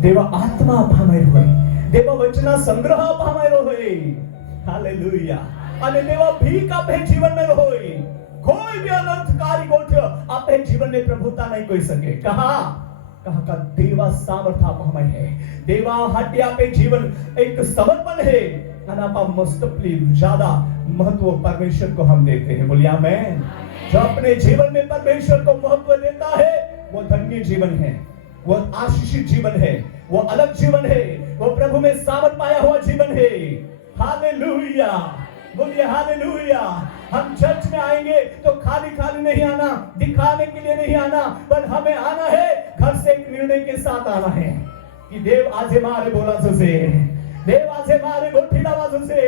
देवा आत्मा पामायरो होय देवा वचना संग्रह पामायरो होय। हालेलुया। અને દેવા ભીખ આપે જીવન में होय कोई भी अनर्थकारी गोठ्य आपे जीवन में प्रभुता नहीं कोई सके। कहा का देवा सामर्थ आप हमें है देवा हाटी आपे जीवन एक समर्पण है और आप मोस्टली ज्यादा महत्व परमेश्वर को हम देते हैं। बोलिए आमेन। जो अपने जीवन में परमेश्वर को महत्व देता है वो धन्य जीवन है वो आशीषित जीवन है वो अलग जीवन है वो प्रभु में सामर्थ पाया हुआ जीवन है। हालेलुया। बोलिए हालेलुया। हम चर्च में आएंगे तो खाली नहीं आना दिखाने के लिए नहीं आना पर हमें आना है घर से एक निर्णय के साथ आना है कि देव आज मारे बोला से देव आज मारे गोठीला से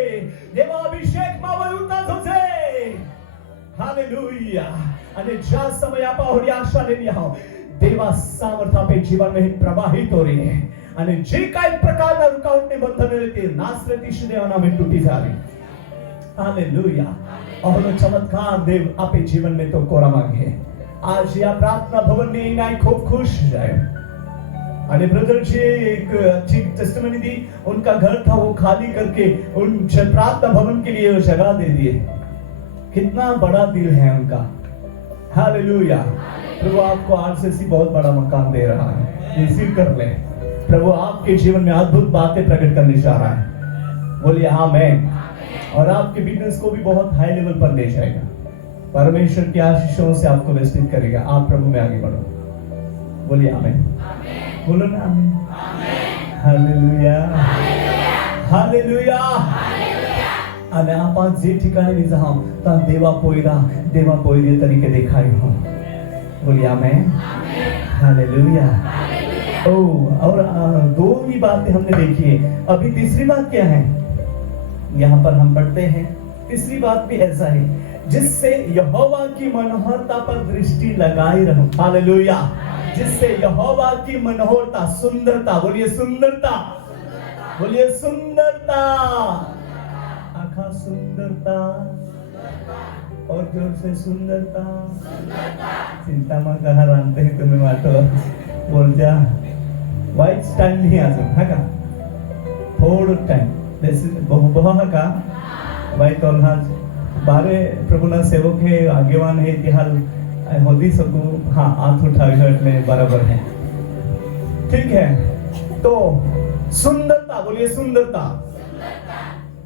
देव अभिषेक मावे उता से। हालेलुया। અને જ્યાં समय आप और आशा लेनी हो देवा सामर्थ आपे जीवन में प्रवाहित हो रही है અને જે કાઈ પ્રકારના રૂકાવટને બંધન રહેતી નાસરતી ઈસુના નામે તૂટી જાવે। हालेलुया। और चमत्कार देव आपे जीवन में तो कोरा मांगे। आज या प्रार्थना भवन में इनाई खूब खुश जाए। अरे ब्रदर जी एक अच्छी टेस्टिमनी दी उनका घर था वो खाली करके उन प्रार्थना भवन के लिए जगह दे दिए। कितना बड़ा दिल है उनका। हालेलुया। प्रभु आपको आरसीसी बहुत बड़ा मकान दे रहा है रिसीव कर ले। प्रभु आपके जीवन में अद्भुत बातें प्रकट करने जा रहा है। बोलिए आमीन। और आपके बिजनेस को भी बहुत हाई लेवल पर ले जाएगा। परमेश्वर की आशीषों से आपको विस्तृत करेगा। आप प्रभु में आगे बढ़ो। बोलिए आमीन। बोलो ना आमीन। हालेलुया। हालेलुया। અને આપા જે ठिकाणी भी जाओ ता देवा पोयरे तरीके देखाई हो। बोलिए आमीन। हालेलुया। और दो ही बातें हमने देखी है। अभी तीसरी बात क्या है? यहाँ पर हम पढ़ते हैं, तीसरी बात भी ऐसा है, जिससे यहोवा की मनोहरता पर दृष्टि लगाए रहो। हालेलुया। जिससे यहोवा की मनोहरता, सुंदरता, बोलिए सुंदरता, बोलिए सुंदरता, आखा सुंदरता, और जोर से सुंदरता। चिंता मत करा, रांधते हैं तुम्हें वाटो बोल जा वाईट टाइम नहीं अजून, हा का थोडं टाइम बहु का वाईट और हा बारे प्रभुना सेवक है, आगेवान है, तिहाल होदी सकू, हाँ हाथ उठा के बराबर है, ठीक है। तो सुंदरता, बोलिए सुंदरता,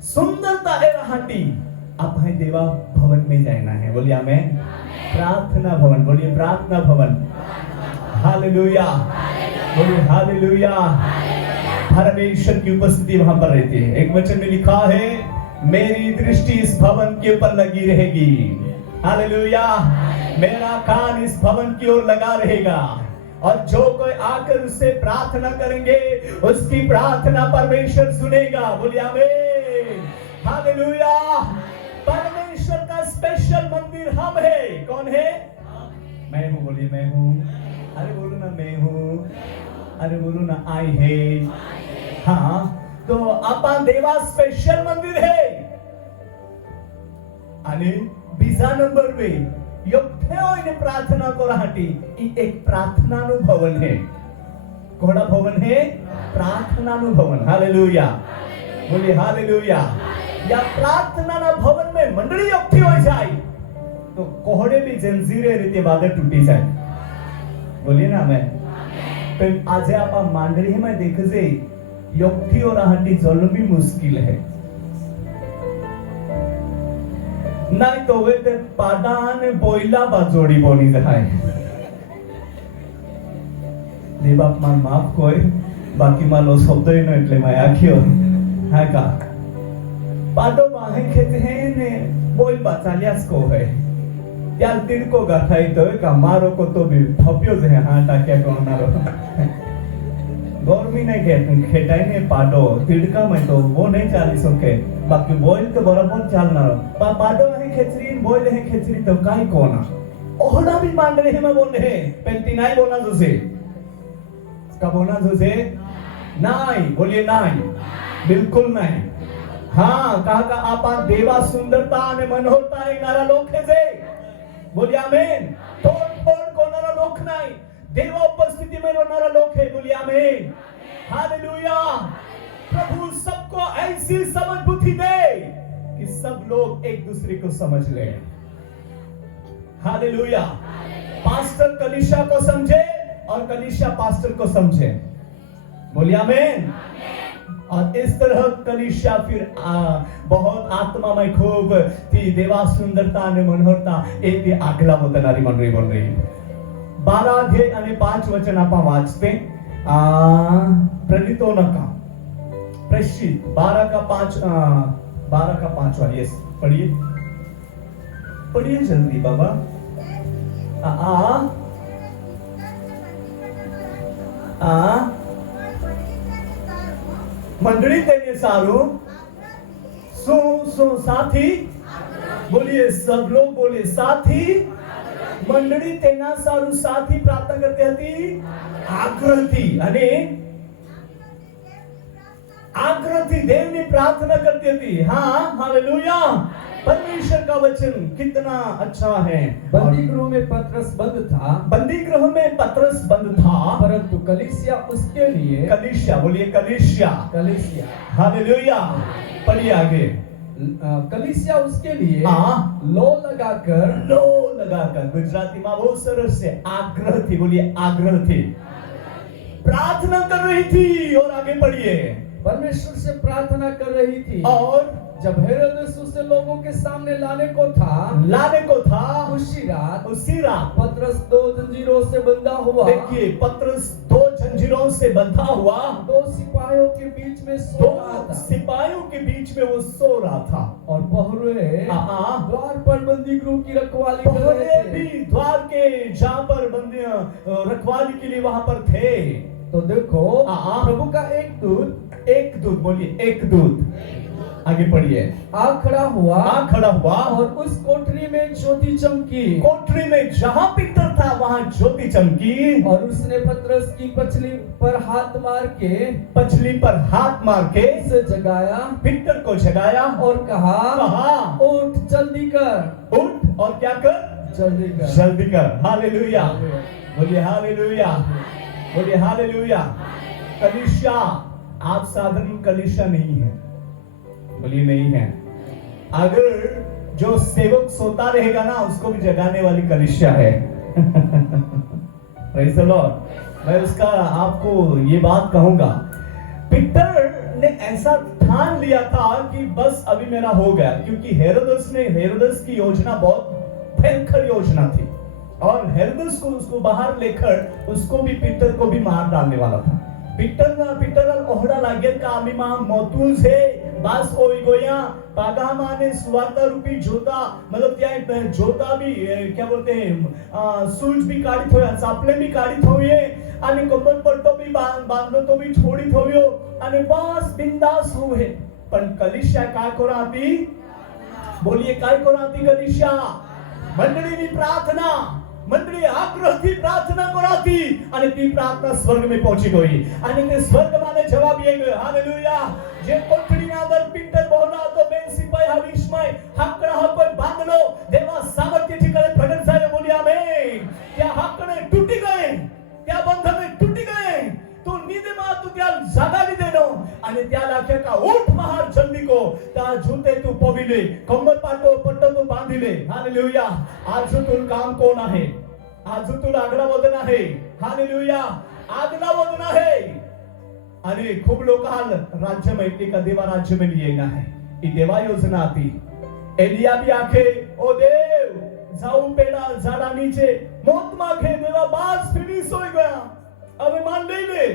सुंदरता ए रहाटी आप है देवा भवन में जाना है, बोलिए हमें प्रार्थना भवन, बोलिए प्रार्थना भवन। हालेलुया, बोलिए हालेलुया। परमेश्वर की उपस्थिति वहां पर रहती है। एक वचन में लिखा है, मेरी दृष्टि इस भवन के ऊपर लगी रहेगी। हालेलुया। मेरा कान इस भवन की ओर लगा रहेगा, और जो कोई आकर उससे प्रार्थना करेंगे उसकी प्रार्थना परमेश्वर सुनेगा। बोलिए आमीन। हालेलुया। परमेश्वर का स्पेशल मंदिर हम है। कौन है? मैं हूं, बोलिए मैं हूं। अरे बोलो ना मैं हूं, अरे बोलो ना आई है। हाँ, तो आपा देवा स्पेशल मंदिर है। आणि बीजा नंबर पे योग्य प्रार्थना कोराहाटी एक प्रार्थनानु भवन है। कोणा भवन है? प्रार्थनानु भवन। हालेलुया, बोलिए हालेलुया। या प्रार्थना भवन में मंडली योग्य हो जाए तो कोहड़े भी जंजीरे रीते बादल टूटी जाए। बोलिए ना मैं पण आज आप मंडली में देख जे योग्य और हाटी जल भी मुश्किल है। नहीं तो वे ते पादान बोइला बाजोड़ी बोनी जाए। देवाप मान माफ कोई बाकी मानो शब्द ही न એટલે मैं आखियो है का पादो बाहे खेते हैं ने बोल बाचालियास को है यार तीर को गाठाई तो का मारो को तो भी थपियो जे हां टाक्या को नारो गौरमी नहीं खेटाई ने पादो तिड़का में तो वो नहीं चाली सके बाकी बोल तो बराबर चलना पादो है खेचरी बोल है खेचरी तो काई कोना ओहड़ा भी मांडले है मैं बोल रहे पेंटी नहीं बोलना जोसे का बोलना जोसे नहीं, बोलिए नहीं, बिल्कुल नहीं। हाँ, कहा का आपा देवा सुंदरता ने मनोहरता है नारा लोक है जे बोलिए आमीन। तोड़ को नारा लोक नहीं, देवा उपस्थिति में नारा लोक है। बोलिए आमीन। हालेलुया। प्रभु सबको ऐसी समझ बुद्धि दे कि सब लोग एक दूसरे को समझ ले। हालेलुया। पास्टर कलीसिया को समझे और कलीसिया पास्टर को समझे। बोलिए आमीन। और इस तरह कलीसिया फिर बहुत आत्मा में खूब थी देवा सुंदरता ने मनोहरता एक भी आगला बोलणारी मंडळी बोल रही। 12 अध्याय आणि 5 वचन आपण वाचते। प्रेरितों का प्रेषित 12 का 5 वाली पढ़िए पढ़िए जल्दी बाबा। मंडली तेने सारू सो साथी, बोलिए सब लोग बोलिए साथी। मंडली तेना सारू साथी प्रार्थना करते हती आग्रह थी अने आग्रह थी देव ने प्रार्थना करती थी। हाँ, हालेलुया। परमेश्वर का वचन कितना अच्छा है। बंदी गृह में पतरस बंद था, बंदी गृह में पतरस बंद था, परंतु कलीसिया उसके लिए, कलीसिया बोलिए कलीसिया, कलीसिया, हालेलुया। पढ़िए आगे। कलीसिया उसके लिए लो लगाकर गुजराती में बहुत सरल से आग्रह थी, बोलिए आग्रह थी, प्रार्थना कर रही थी। और आगे पढ़िए। परमेश्वर से प्रार्थना कर रही थी, और जब हेरोदेस उसे लोगों के सामने लाने को था उसी रात पतरस 2 जंजीरों से बंधा हुआ। देखिए, पतरस 2 जंजीरों से बंधा हुआ, 2 सिपाहियों के बीच में सो रहा था। और पहरे द्वार पर बंदी गृह की रखवाली कर रहे थे। भी द्वार के जहां पर बंदी रखवाली के लिए वहां पर थे। तो देखो प्रभु का एक दूत बोलिए, एक दूत। आगे पढ़िए। आ खड़ा हुआ और उस कोठरी में ज्योति चमकी। कोठरी में जहां पीटर था वहां ज्योति चमकी। और उसने पतरस की पछली पर हाथ मार के उसे जगाया, पीटर को जगाया और कहा उठ जल्दी कर। उठ और क्या कर? जल्दी कर। हालेलुया, बोलिए हालेलुया, बोलिए हालेलुया। कलीसिया आप साधारण कलीसिया नहीं है, बोलिए नहीं है। अगर जो सेवक सोता रहेगा ना उसको भी जगाने वाली कलीसिया है। Praise the Lord. मैं उसका आपको ये बात कहूंगा, पीटर ने ऐसा ठान लिया था कि बस अभी मेरा हो गया, क्योंकि हेरोदेस की योजना बहुत भयंकर योजना थी और हेरोदेस को उसको बाहर लेकर उसको भी पीटर को भी मार डालने वाला था। पीटर ओहड़ा लागेल का आमी मां मोतूल से बास ओई गोया पागा माने सुवार्ता रूपी जोता, मतलब क्या जोता भी क्या बोलते हैं, सूज भी काढित होया, सापले भी काढित होये आणि कंबर पट्टो भी बांधलो तो भी छोडीत होयो आणि बस बिंदास हुए। पण कलीसिया काय कराती? बोलिए काय कराती कलीसिया? मंडळीनी प्रार्थना, मंडळी आग्रहથી प्रार्थना कराती आणि ती प्रार्थना स्वर्ग में पहुंची गई आणि ते स्वर्ग माने जवाब ये गयो। हालेलुया। जे कोठडीना अंदर पीटर बोला तो बेन सिपाही हा विस्मय हाकड़ा हाकोय बांधलो, देवा सामर्थ्य ठिकाणी प्रगट झाले। बोलिए आमेन। त्या हाकड़े टूटी गए, त्या बंधने टूटी गए, तो नीदेमा तू त्या जागाली देनो आणि त्या लाख्या का उठ महार जल्दी को त्या जूते तू पविले, कंबर पट्टो तू बांधिले। हालेलुया। आज तुल काम कोण आहे? आज तुला आगला वदन आहे। हालेलुया। आगला वदन आहे आणि खूप लोक हाल राज्य में का देवा राज्य में येना है, ही देवा योजना आती। एलिया भी आखे ओ देव जाऊ पेड़ा झाड़ा नीचे मौत माखे, देवा बास फिनिश हो गया, अब मान ले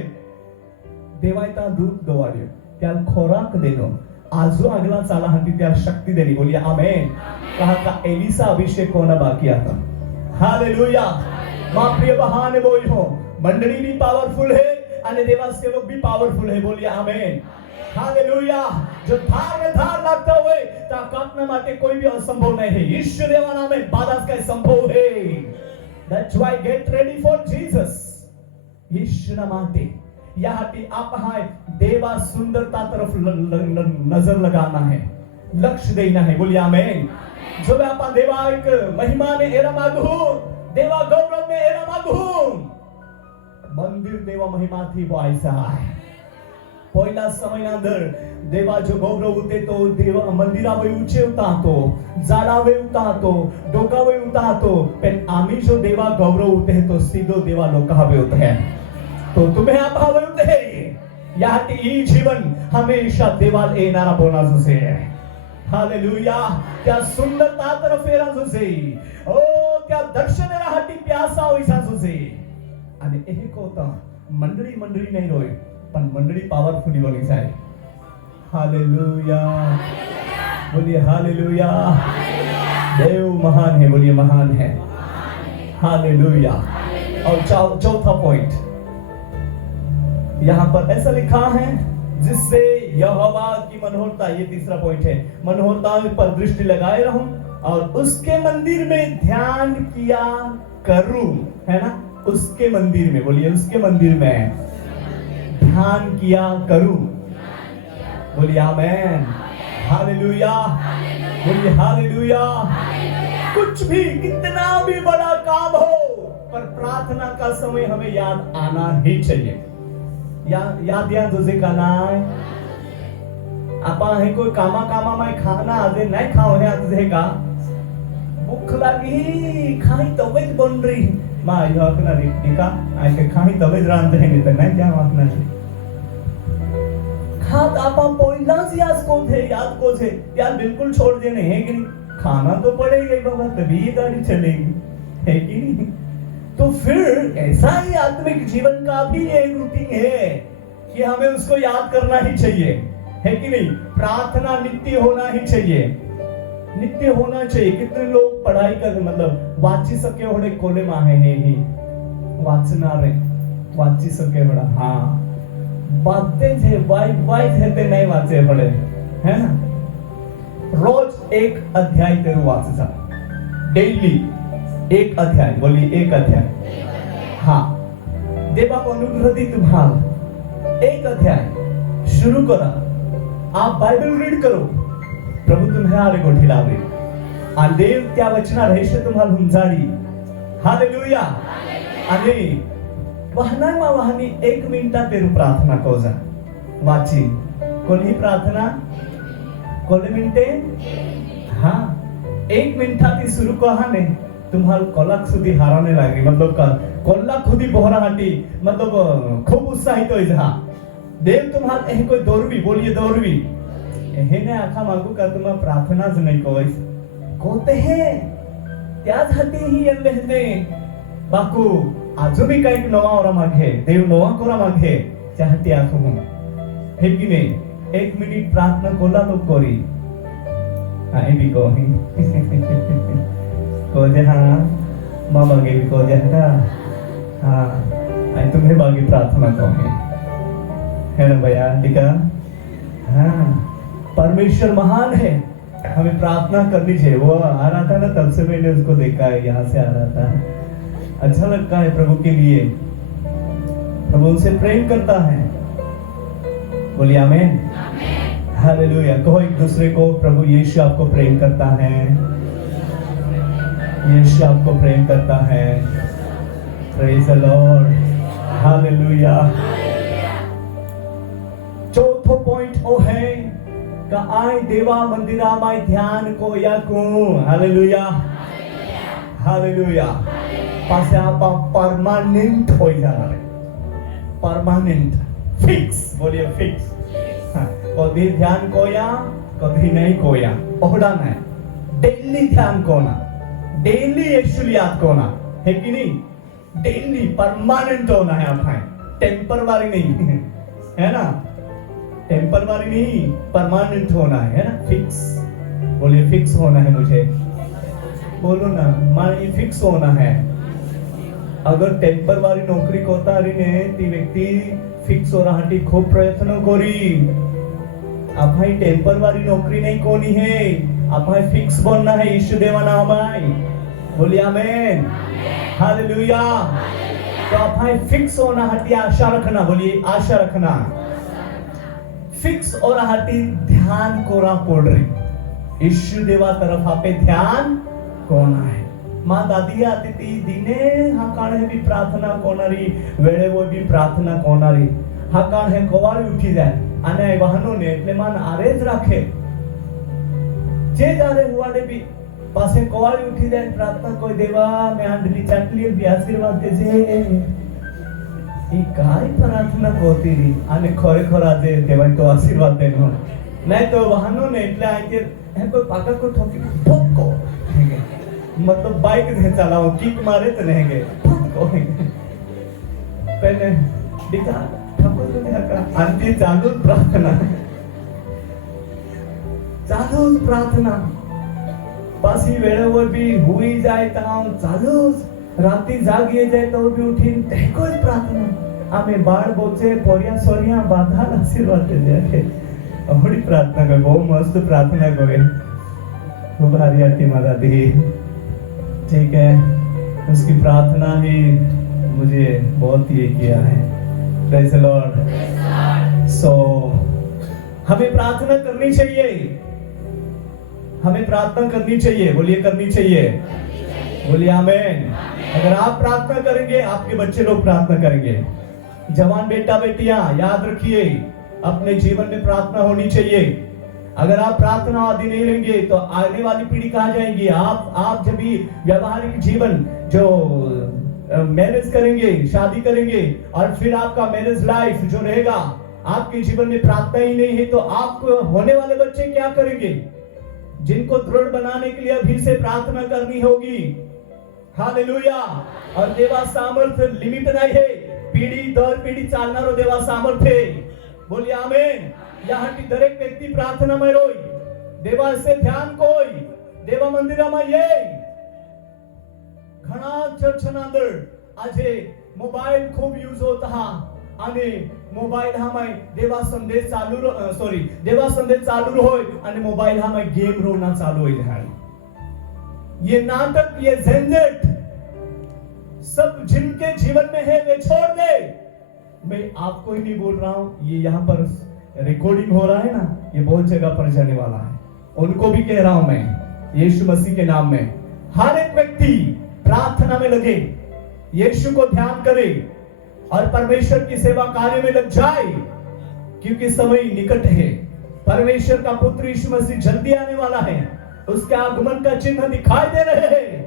देवाय ता दूध दवाड्यो त्याला खोराक देनो, आजो अगला चाला हंती त्याला शक्ती देनी। बोलिए आमेन। कहा का एलिसा अभिषेक होना बाकी आता। हालेलुया। मां प्रिय बहाने बोल हो, मंडली भी पावरफुल है आणि देवा सेवक भी पावरफुल है। बोलिए आमेन। हालेलुया। जो धार में धार लगता हुए ता काटना माटे कोई भी असंभव नहीं है। ईश्वर देवा नाम में बाधा का संभव है। That's why get ready for Jesus। ईश्वर माटे याटी आप हाय देवा सुंदरता तरफ नजर लगाना है, लक्ष्य देना है। बोलिए आमेन। जो मैं आपा देवा एक महिमा में एरा मागू, देवा गौरव में एरा मागू, मंदिर देवा महिमा थी वो ऐसा है। पहिला समय अंदर देवा जो गौरव होते तो देवा मंदिरावे ऊंचे उतारतो, जाडावे उतारतो, डोकावे उतारतो, पण आम्ही जो देवा गौरव होते हैं तो सीधो देवा लोकावे होते हैं। तो तुम्हें आप हवे होते याटी ही जीवन हमेशा देवाल येणारा बोना जुसे। हालेलुया। त्या सुंदरता तरफ येरा जुसे, ओ त्या दर्शन राहती प्यासा होईसा जुसे आणि एक होता मंडळी नाही रोय पण मंडळी पॉवरफुली बोली जाए। हालेलुया, बोलिए हालेलुया। देव महान है, बोलिए महान है। हालेलुया। और चौथा पॉइंट यहां पर ऐसा लिखा है, जिससे यहोवा की मनोहरता, ये तीसरा पॉइंट है, मनोहरता पर दृष्टि लगाए रहूं और उसके मंदिर में ध्यान किया करूं, है ना? उसके मंदिर में, बोलिए उसके मंदिर में ध्यान किया करूं। बोलिए आमेन। हालेलुया, बोलिए हालेलुया। कुछ भी कितना भी बड़ा काम हो पर प्रार्थना का समय हमें याद आना ही चाहिए। याद तुझे का नाय आपा हे कोई कामा में खाना आदे नहीं खाओ है तुझे का भूख लगी खाई तवेज बन रही मां यो अपना रिका ऐसे खाई तवेज रांध है नहीं तो नहीं क्या अपना खात आपा पहिलाच याद को थे यार बिल्कुल छोड़ देने है कि नहीं, खाना तो पड़ेगा बाबा तभी ये गाड़ी चलेगी, है कि नहीं? तो फिर ऐसा ही आत्मिक जीवन का भी एक रूटीन है कि हमें उसको याद करना ही चाहिए, है कि नहीं? प्रार्थना नित्य होना ही चाहिए, नित्य होना चाहिए। कितने लोग पढ़ाई कर मतलब वाची सके होणे कोले माहे हे ही वाचणार आहे, વાંચી શકે બડા હા વાંચતે છે વાઈ છે તે નહીં વાંચે પડે હે ને રોજ એક અધ્યાય તેરું વાંચતા डेली एक अध्याय बोलिए एक अध्याय हाँ देवा को अनुग्रह दी तुम्हारा एक अध्याय शुरू करा आप बाइबल रीड करो प्रभु तुम्हें आरे को ठिलावे आ देव त्या वचना રહેશે तुम्हाला हुंजाडी हालेलुया आणि वाहनामा वाहनी 1 मिनिटा तेरू प्रार्थना कोजा वाची कोणी प्रार्थना कोणी मिनिटे हाँ 1 मिनिटाથી शुरू कहाने तुम्हाला कलाक સુધી હારાને લાગી मतलब कलाक સુધી બહોરાહાટી मतलब खूब उत्साहित होई जा देव तुम्हाला ए कोई दौरवी बोलिए दौरवी हेने आखा मागू का तुम्हाला प्रार्थना ज नाही कोई कोते है त्यासाठी ही येते बाकू अजूनही काही नवा ओरा मागे देव नवा कोरा मागे त्यासाठी आखो हे की नाही 1 मिनिट प्रार्थना कोला लोक कोरी आई भी कहीं को जे हाँ माँ बागे भी को जे हाँ हाँ आई तुम्हें बागी प्रार्थना कहोगे है ना भैया ठीक है हाँ परमेश्वर महान है हमें प्रार्थना करनी चाहिए वो आ रहा था ना तब से मैंने उसको देखा है यहाँ से आ रहा था अच्छा लगता है प्रभु के लिए प्रभु उनसे प्रेम करता है बोलिए आमीन हालेलुया कहो एक दूसरे को प्रभु यीशु आपको प्रेम करता है यीशु आपको प्रेम करता है प्रेज द लॉर्ड हालेलुया चौथो पॉइंट ओ है का आय देवा मंदिरा माय ध्यान को याकू हालेलुया हालेलुया पासे आप परमानेंट हो जाना है परमानेंट फिक्स बोलिए फिक्स कभी ध्यान कोया कभी नहीं कोया पहुड़ा है डेली ध्यान कोना डेली यीशु याद कोना है कि नहीं डेली परमानेंट होना है आप टेम्पररी नहीं है ना टेम्पररी नहीं परमानेंट होना है ना फिक्स बोलिए फिक्स होना है मुझे बोलो ना मानिए फिक्स होना है अगर टेम्पररी नौकरी कोता रही ने ती व्यक्ति फिक्स हो रहा टी खूब प्रयत्न करी आप टेम्पररी नौकरी नहीं कोनी है आप फिक्स बनना है यीशु देवा नाम है बोलिए आमीन हालेलुया तो आप फिक्स होना हटी आशा रखना बोलिए आशा रखना फिक्स और हटी ध्यान कोरा पड़ रही यीशु देवा तरफ आपे ध्यान कोना है माँ दादी आती थी दिने हाँ कान है भी प्रार्थना कोनारी वेड़े वो भी प्रार्थना कोनारी हाँ कान है कोवारी उठी जाए आने वाहनों ने એટલે માન આરેજ રાખે જે જારે હુવાડે બી પાછે કોવાળી ઉઠી જાય પ્રાર્થના કોઈ દેવા મે આંડલી ચાટલી બી આશીર્વાદ દેજે ઈ કાઈ પ્રાર્થના કોતી રી આને ખરેખર આજે દેવાય તો આશીર્વાદ દેનો નહીં તો વાહનોं ने એટલે આકે હે કોઈ પાકા को ठोकी ठोको मतलब बाइक से चलाओ किक मारे तो नहीं गए ठोको पहले दिखा अंतिम चालू प्रार्थना पासी वेळेवर भी हुई जाए ताव चालू राती जागिए जाए तो भी उठी तेको प्रार्थना आमे बाळ बोचे पोरिया सोरिया बाधा आशीर्वाद दे अवड़ी प्रार्थना कर बहुत मस्त प्रार्थना करे खूब हरियाती माता दी ठीक है उसकी प्रार्थना ही मुझे बहुत ये किया है Praise the Lord. So हमें प्रार्थना करनी चाहिए हमें प्रार्थना करनी चाहिए बोलिए करनी चाहिए बोलिए आमीन अगर आप प्रार्थना करेंगे आपके बच्चे लोग प्रार्थना करेंगे जवान बेटा बेटियां याद रखिए अपने जीवन में प्रार्थना होनी चाहिए अगर आप प्रार्थना आदि नहीं रहेंगे तो आने वाली पीढ़ी कहाँ जाएंगी आप जब भी व्यवहारिक जीवन जो मैरिज करेंगे शादी करेंगे और फिर आपका मैरिज लाइफ जो रहेगा आपके जीवन में प्रार्थना ही नहीं है तो आप होने वाले बच्चे क्या करेंगे जिनको दृढ़ बनाने के लिए अभी से प्रार्थना करनी होगी हालेलुया और देवा सामर्थ्य लिमिट नहीं है पीढ़ी दर पीढ़ी चालनारो देवा सामर्थ्य बोलिए आमीन यहाँ की दरेक व्यक्ति प्रार्थना में रोई देवा से ध्यान कोई देवा मंदिरा में ये ઘણા ચર્ચના અંદર આજે मोबाईल खूप यूज होत हा आणि मोबाईल हा माय देवा संदेश चालू होय आणि मोबाईल हा माय गेम रोना चालू होई है। ये नाटक, ये झंझट सब जिनके जीवन में है वे छोड़ दे। मैं आपको ही नहीं बोल रहा हूं, ये यहाँ पर रिकॉर्डिंग हो रहा है ना, ये बहुत जगह पर जाने वाला है। उनको भी कह रहा हूं मैं यीशु मसीह के नाम में, हर एक व्यक्ति प्रार्थना में लगे, यीशु को ध्यान करे और परमेश्वर की सेवा कार्य में लग जाए, क्योंकि समय निकट है। परमेश्वर का पुत्र यीशु मसीह जल्दी आने वाला है, उसके आगमन का चिन्ह दिखाई दे रहे हैं।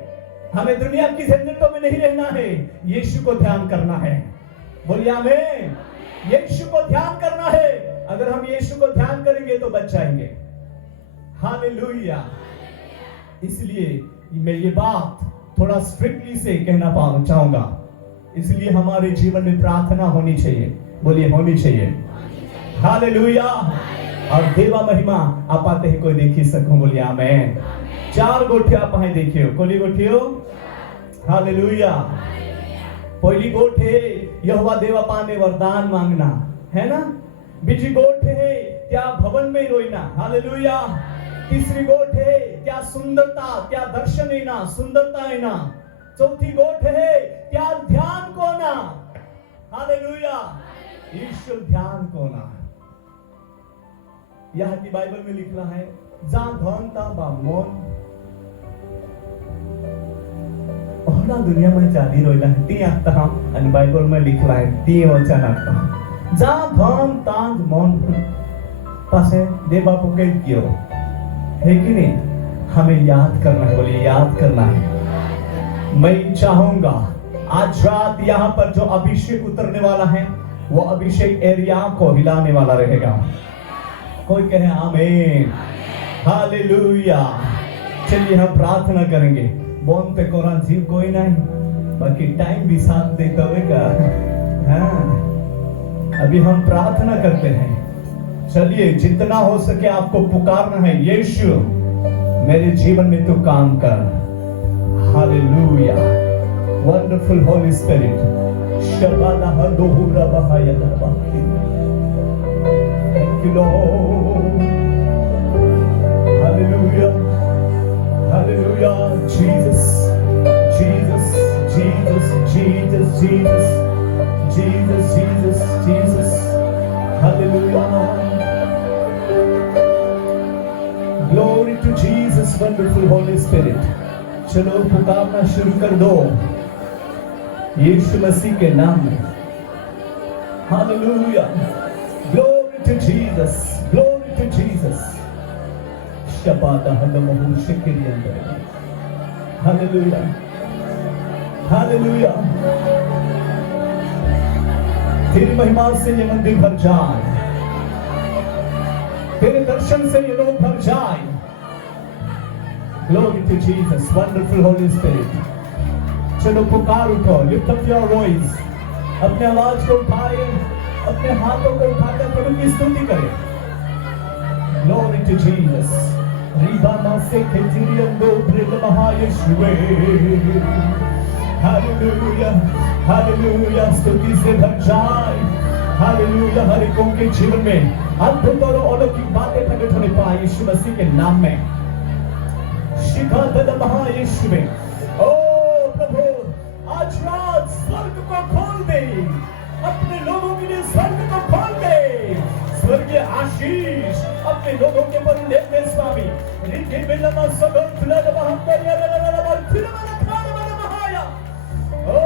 हमें दुनिया की झंझटों में नहीं रहना है, यीशु को ध्यान करना है। बोलिए आमीन। यीशु को ध्यान करना है। अगर हम यीशु को ध्यान करेंगे तो बच जाएंगे। हालेलुया। इसलिए मैं ये बात थोड़ा स्ट्रिक्टली से कहना चाहूंगा, इसलिए हमारे जीवन में प्रार्थना होनी चाहिए। बोलिए होनी चाहिए। हालेलुया। और देवा महिमा आप आते हैं कोई देखी सको। बोलिए आमीन। 4 गोठिया आप हैं देखियो, कोली गोठियो। हालेलुया। पहली गोठ है यहोवा देवा पाने वरदान मांगना, है ना। बीजी गोठ है क्या भवन में रोइना। हालेलुया। तीसरी गोठ है क्या सुंदरता, क्या दर्शन है ना, सुंदरता है ना। चौथी गोठ है क्या ध्यान को ना। हालेलुया। ईश्वर ध्यान को ना। यह की बाइबल में लिखा है जा धन ता बा मन ओहला दुनिया में जादी रोइला है ती आता हम आणि बाइबल में लिखला है ती वचन आता जा धन तांज मन पासे दे बापू के कियो है कि नहीं। हमें याद करना है। बोलिए याद करना है। मैं चाहूंगा आज रात यहाँ पर जो अभिषेक उतरने वाला है वो अभिषेक एरिया को हिलाने वाला रहेगा। कोई कहे आमीन। हालेलुया। चलिए हम प्रार्थना करेंगे। बोन पे कोरा जीव कोई नहीं, बाकी टाइम भी साथ देता होगा। हाँ, अभी हम प्रार्थना करते हैं। चलिए जितना हो सके आपको पुकारना है, यीशु मेरे जीवन में तू काम कर। हालेलुया। वंडरफुल होली स्पिरिट शबादा हदोहुरा बहाया दरबा। Thank you Lord. Hallelujah. Hallelujah. Jesus. Jesus. Jesus. Jesus. Jesus. Jesus. Jesus. Jesus. Hallelujah. Glory to Jesus, wonderful Holy Spirit. चलो पुकारना शुरू कर दो यीशु मसीह के नाम में। Hallelujah. Glory to Jesus. Glory to Jesus. Shabada halamu shikiri andar. Hallelujah. Hallelujah. तेरी महिमा से ये मंदिर भर जाए, तेरे दर्शन से ये लोग भर जाए। Glory to Jesus, wonderful Holy Spirit. चलो पुकार उठो, lift up your voice. अपने आवाज को उठाए, अपने हाथों को उठाकर प्रभु की स्तुति करें। Glory to Jesus. रिबा मासे खेतिरियंदो प्रेम महायेशुवे। Hallelujah, Hallelujah. स्तुति से भर जाए। Hallelujah. हर एक के जीवन में अद्भुत और अलौकिक बातें प्रकट होने पाए यीशु मसीह के नाम में। शिखा दल महायेशुवे। ओ प्रभु आज रात स्वर्ग को खोल दे, अपने लोगों के लिए स्वर्ग को खोल दे। स्वर्गीय आशीष अपने लोगों के पर उल्लेख दे स्वामी। रिद्धि बिलमा सगल फिलर बहंतरिया ललललल फिलमन खाने वाला महाया। ओ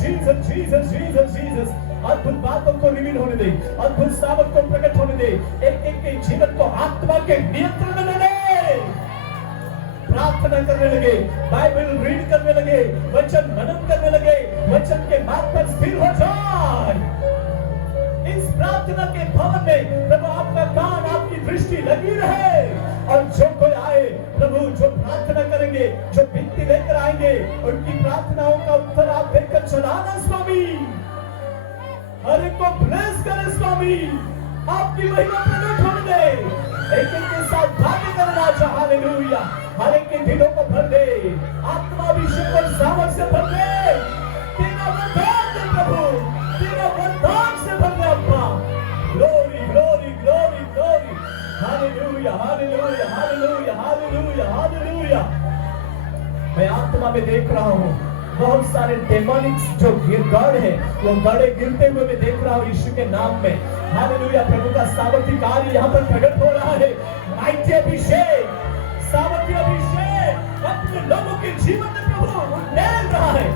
जीसस जीसस जीसस जीसस अद्भुत बातों को रिवील होने दे, अद्भुत सामर्थ को प्रकट होने दे। एक एक के जीवन को आत्मा के नियंत्रण में ले। प्रार्थना करने लगे, बाइबल रीड करने लगे, वचन मनन करने लगे, वचन के मार्ग पर स्थिर हो जाए। इस प्रार्थना के भवन में प्रभु आपका कान, आपकी दृष्टि लगी रहे। और जो कोई आए प्रभु, जो प्रार्थना करेंगे, जो विनती लेकर आएंगे, उनकी प्रार्थनाओं का उत्तर आप देकर चलाना स्वामी। हर एक को ब्लेस करे स्वामी, आपकी महिमा प्रकट होने दे। एक एक के साथ बातें करना चाह। हालेलुया। हर एक के दिलों को भर दे, आत्माभिषेक और सामर्थ से भर दे। तेरा वरदान दे प्रभु। Hallelujah hallelujah. मैं आत्मा में देख रहा हूँ बहुत सारे डेमोनिक्स जो गढ़ है वो गढ़े गिरते हुए मैं देख रहा हूँ यीशु के नाम में। हालेलुया। प्रभु का सामर्थ्य कार्य यहाँ पर प्रकट हो रहा है। माइटी अभिषेक, सामर्थ्य अभिषेक अपने लोगों के जीवन में प्रभु उंडेल रहा है।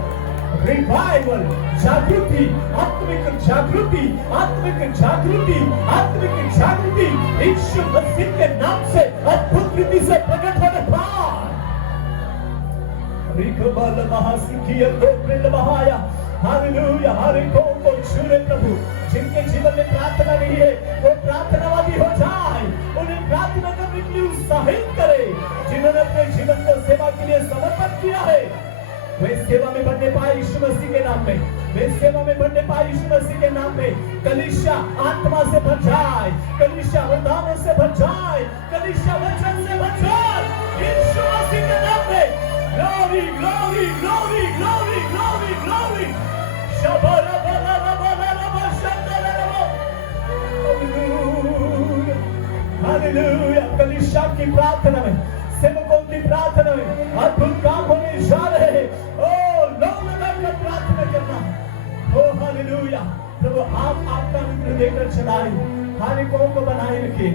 रिवाइवल, जागृति, आत्मिक जागृति, आत्मिक जागृति, आत्मिक जागृति यीशु मसीह के नाम से अद्भुत रीति से प्रकट होने पाए। रिकबल महासिखिय दो प्रिल महाया। हालेलुया। हर को छूले प्रभु। जिनके जीवन में प्रार्थना नहीं है वो प्रार्थनावादी हो जाए, उन्हें प्रार्थना करने के लिए उत्साहित करे। जिन्होंने अपने जीवन को सेवा के लिए समर्पित किया है वे सेवा में बढ़ने पाए यीशु मसीह के नाम में। वे सेवा में बढ़ने पाए यीशु मसीह के नाम में। कलीसिया आत्मा से भर जाए, कलीसिया वरदानों से भर जाए, कलीसिया वचन से भर जाए यीशु मसीह के नाम में। Glory glory glory glory glory glory. शबरा बला बला बला शंदरा हालेलुया हालेलुया। कलीसिया की प्रार्थना में, सेवकों की प्रार्थना में अद्भुत काम होने जा रहे हैं। ओ लोग लगाकर प्रार्थना करना। ओ हालेलुया। प्रभु आप आपका अनुग्रह देकर चलाए, हर एक को बनाए रखिए,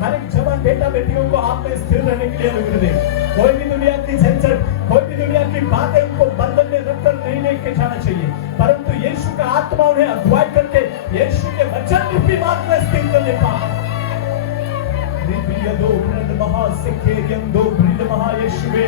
हर एक जवान बेटा बेटियों को आप में स्थिर रहने के लिए अनुग्रह दे। कोई भी दुनिया की झंझट, कोई भी दुनिया की बातें उनको बंधन में रखकर नहीं लेके जाना चाहिए, परंतु यीशु का आत्मा उन्हें अगुवाई करके यीशु के वचन रूपी मार्ग में स्थिर करने पाए। दो ब्रिल महासिखेरियम दो ब्रिल महायीशुवे।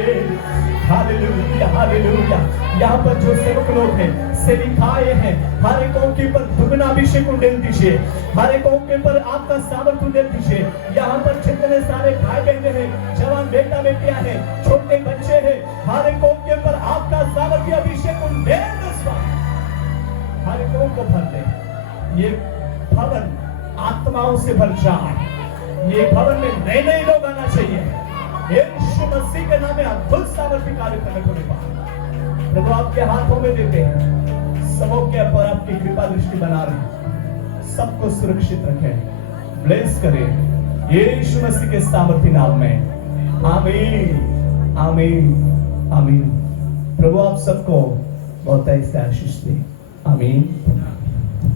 Hallelujah hallelujah. यहाँ पर जो सेवक लोग हैं, सेविकाएं हैं, हर एक के ऊपर दुगना अभिषेक उंडेल दीजिए, हर एक के ऊपर आपका सामर्थ उंडेल दीजिए। यहाँ पर जितने सारे भाई बहने हैं, जवान बेटा बेटियां हैं, छोटे बच्चे हैं, हर एक के ऊपर आपका सामर्थ्य अभिषेक उंडेल दो स्वामी। हर एक को भर दे। ये भवन आत्माओं से भर जाए। ये भवन में नए नए लोग आना चाहिए। यीशु मसीह के नाम में अद्भुत सामर्थ्य कार्य प्रकट होने पाए। प्रभु आपके हाथों में देते हैं, सबों के ऊपर आपकी कृपा दृष्टि बना रहे, सबको सुरक्षित रखें, ब्लेस करें यीशु मसीह के सामर्थ्य नाम में। आमीन आमीन आमीन। प्रभु आप सबको बहुत ऐसे आशीष दे। आमीन।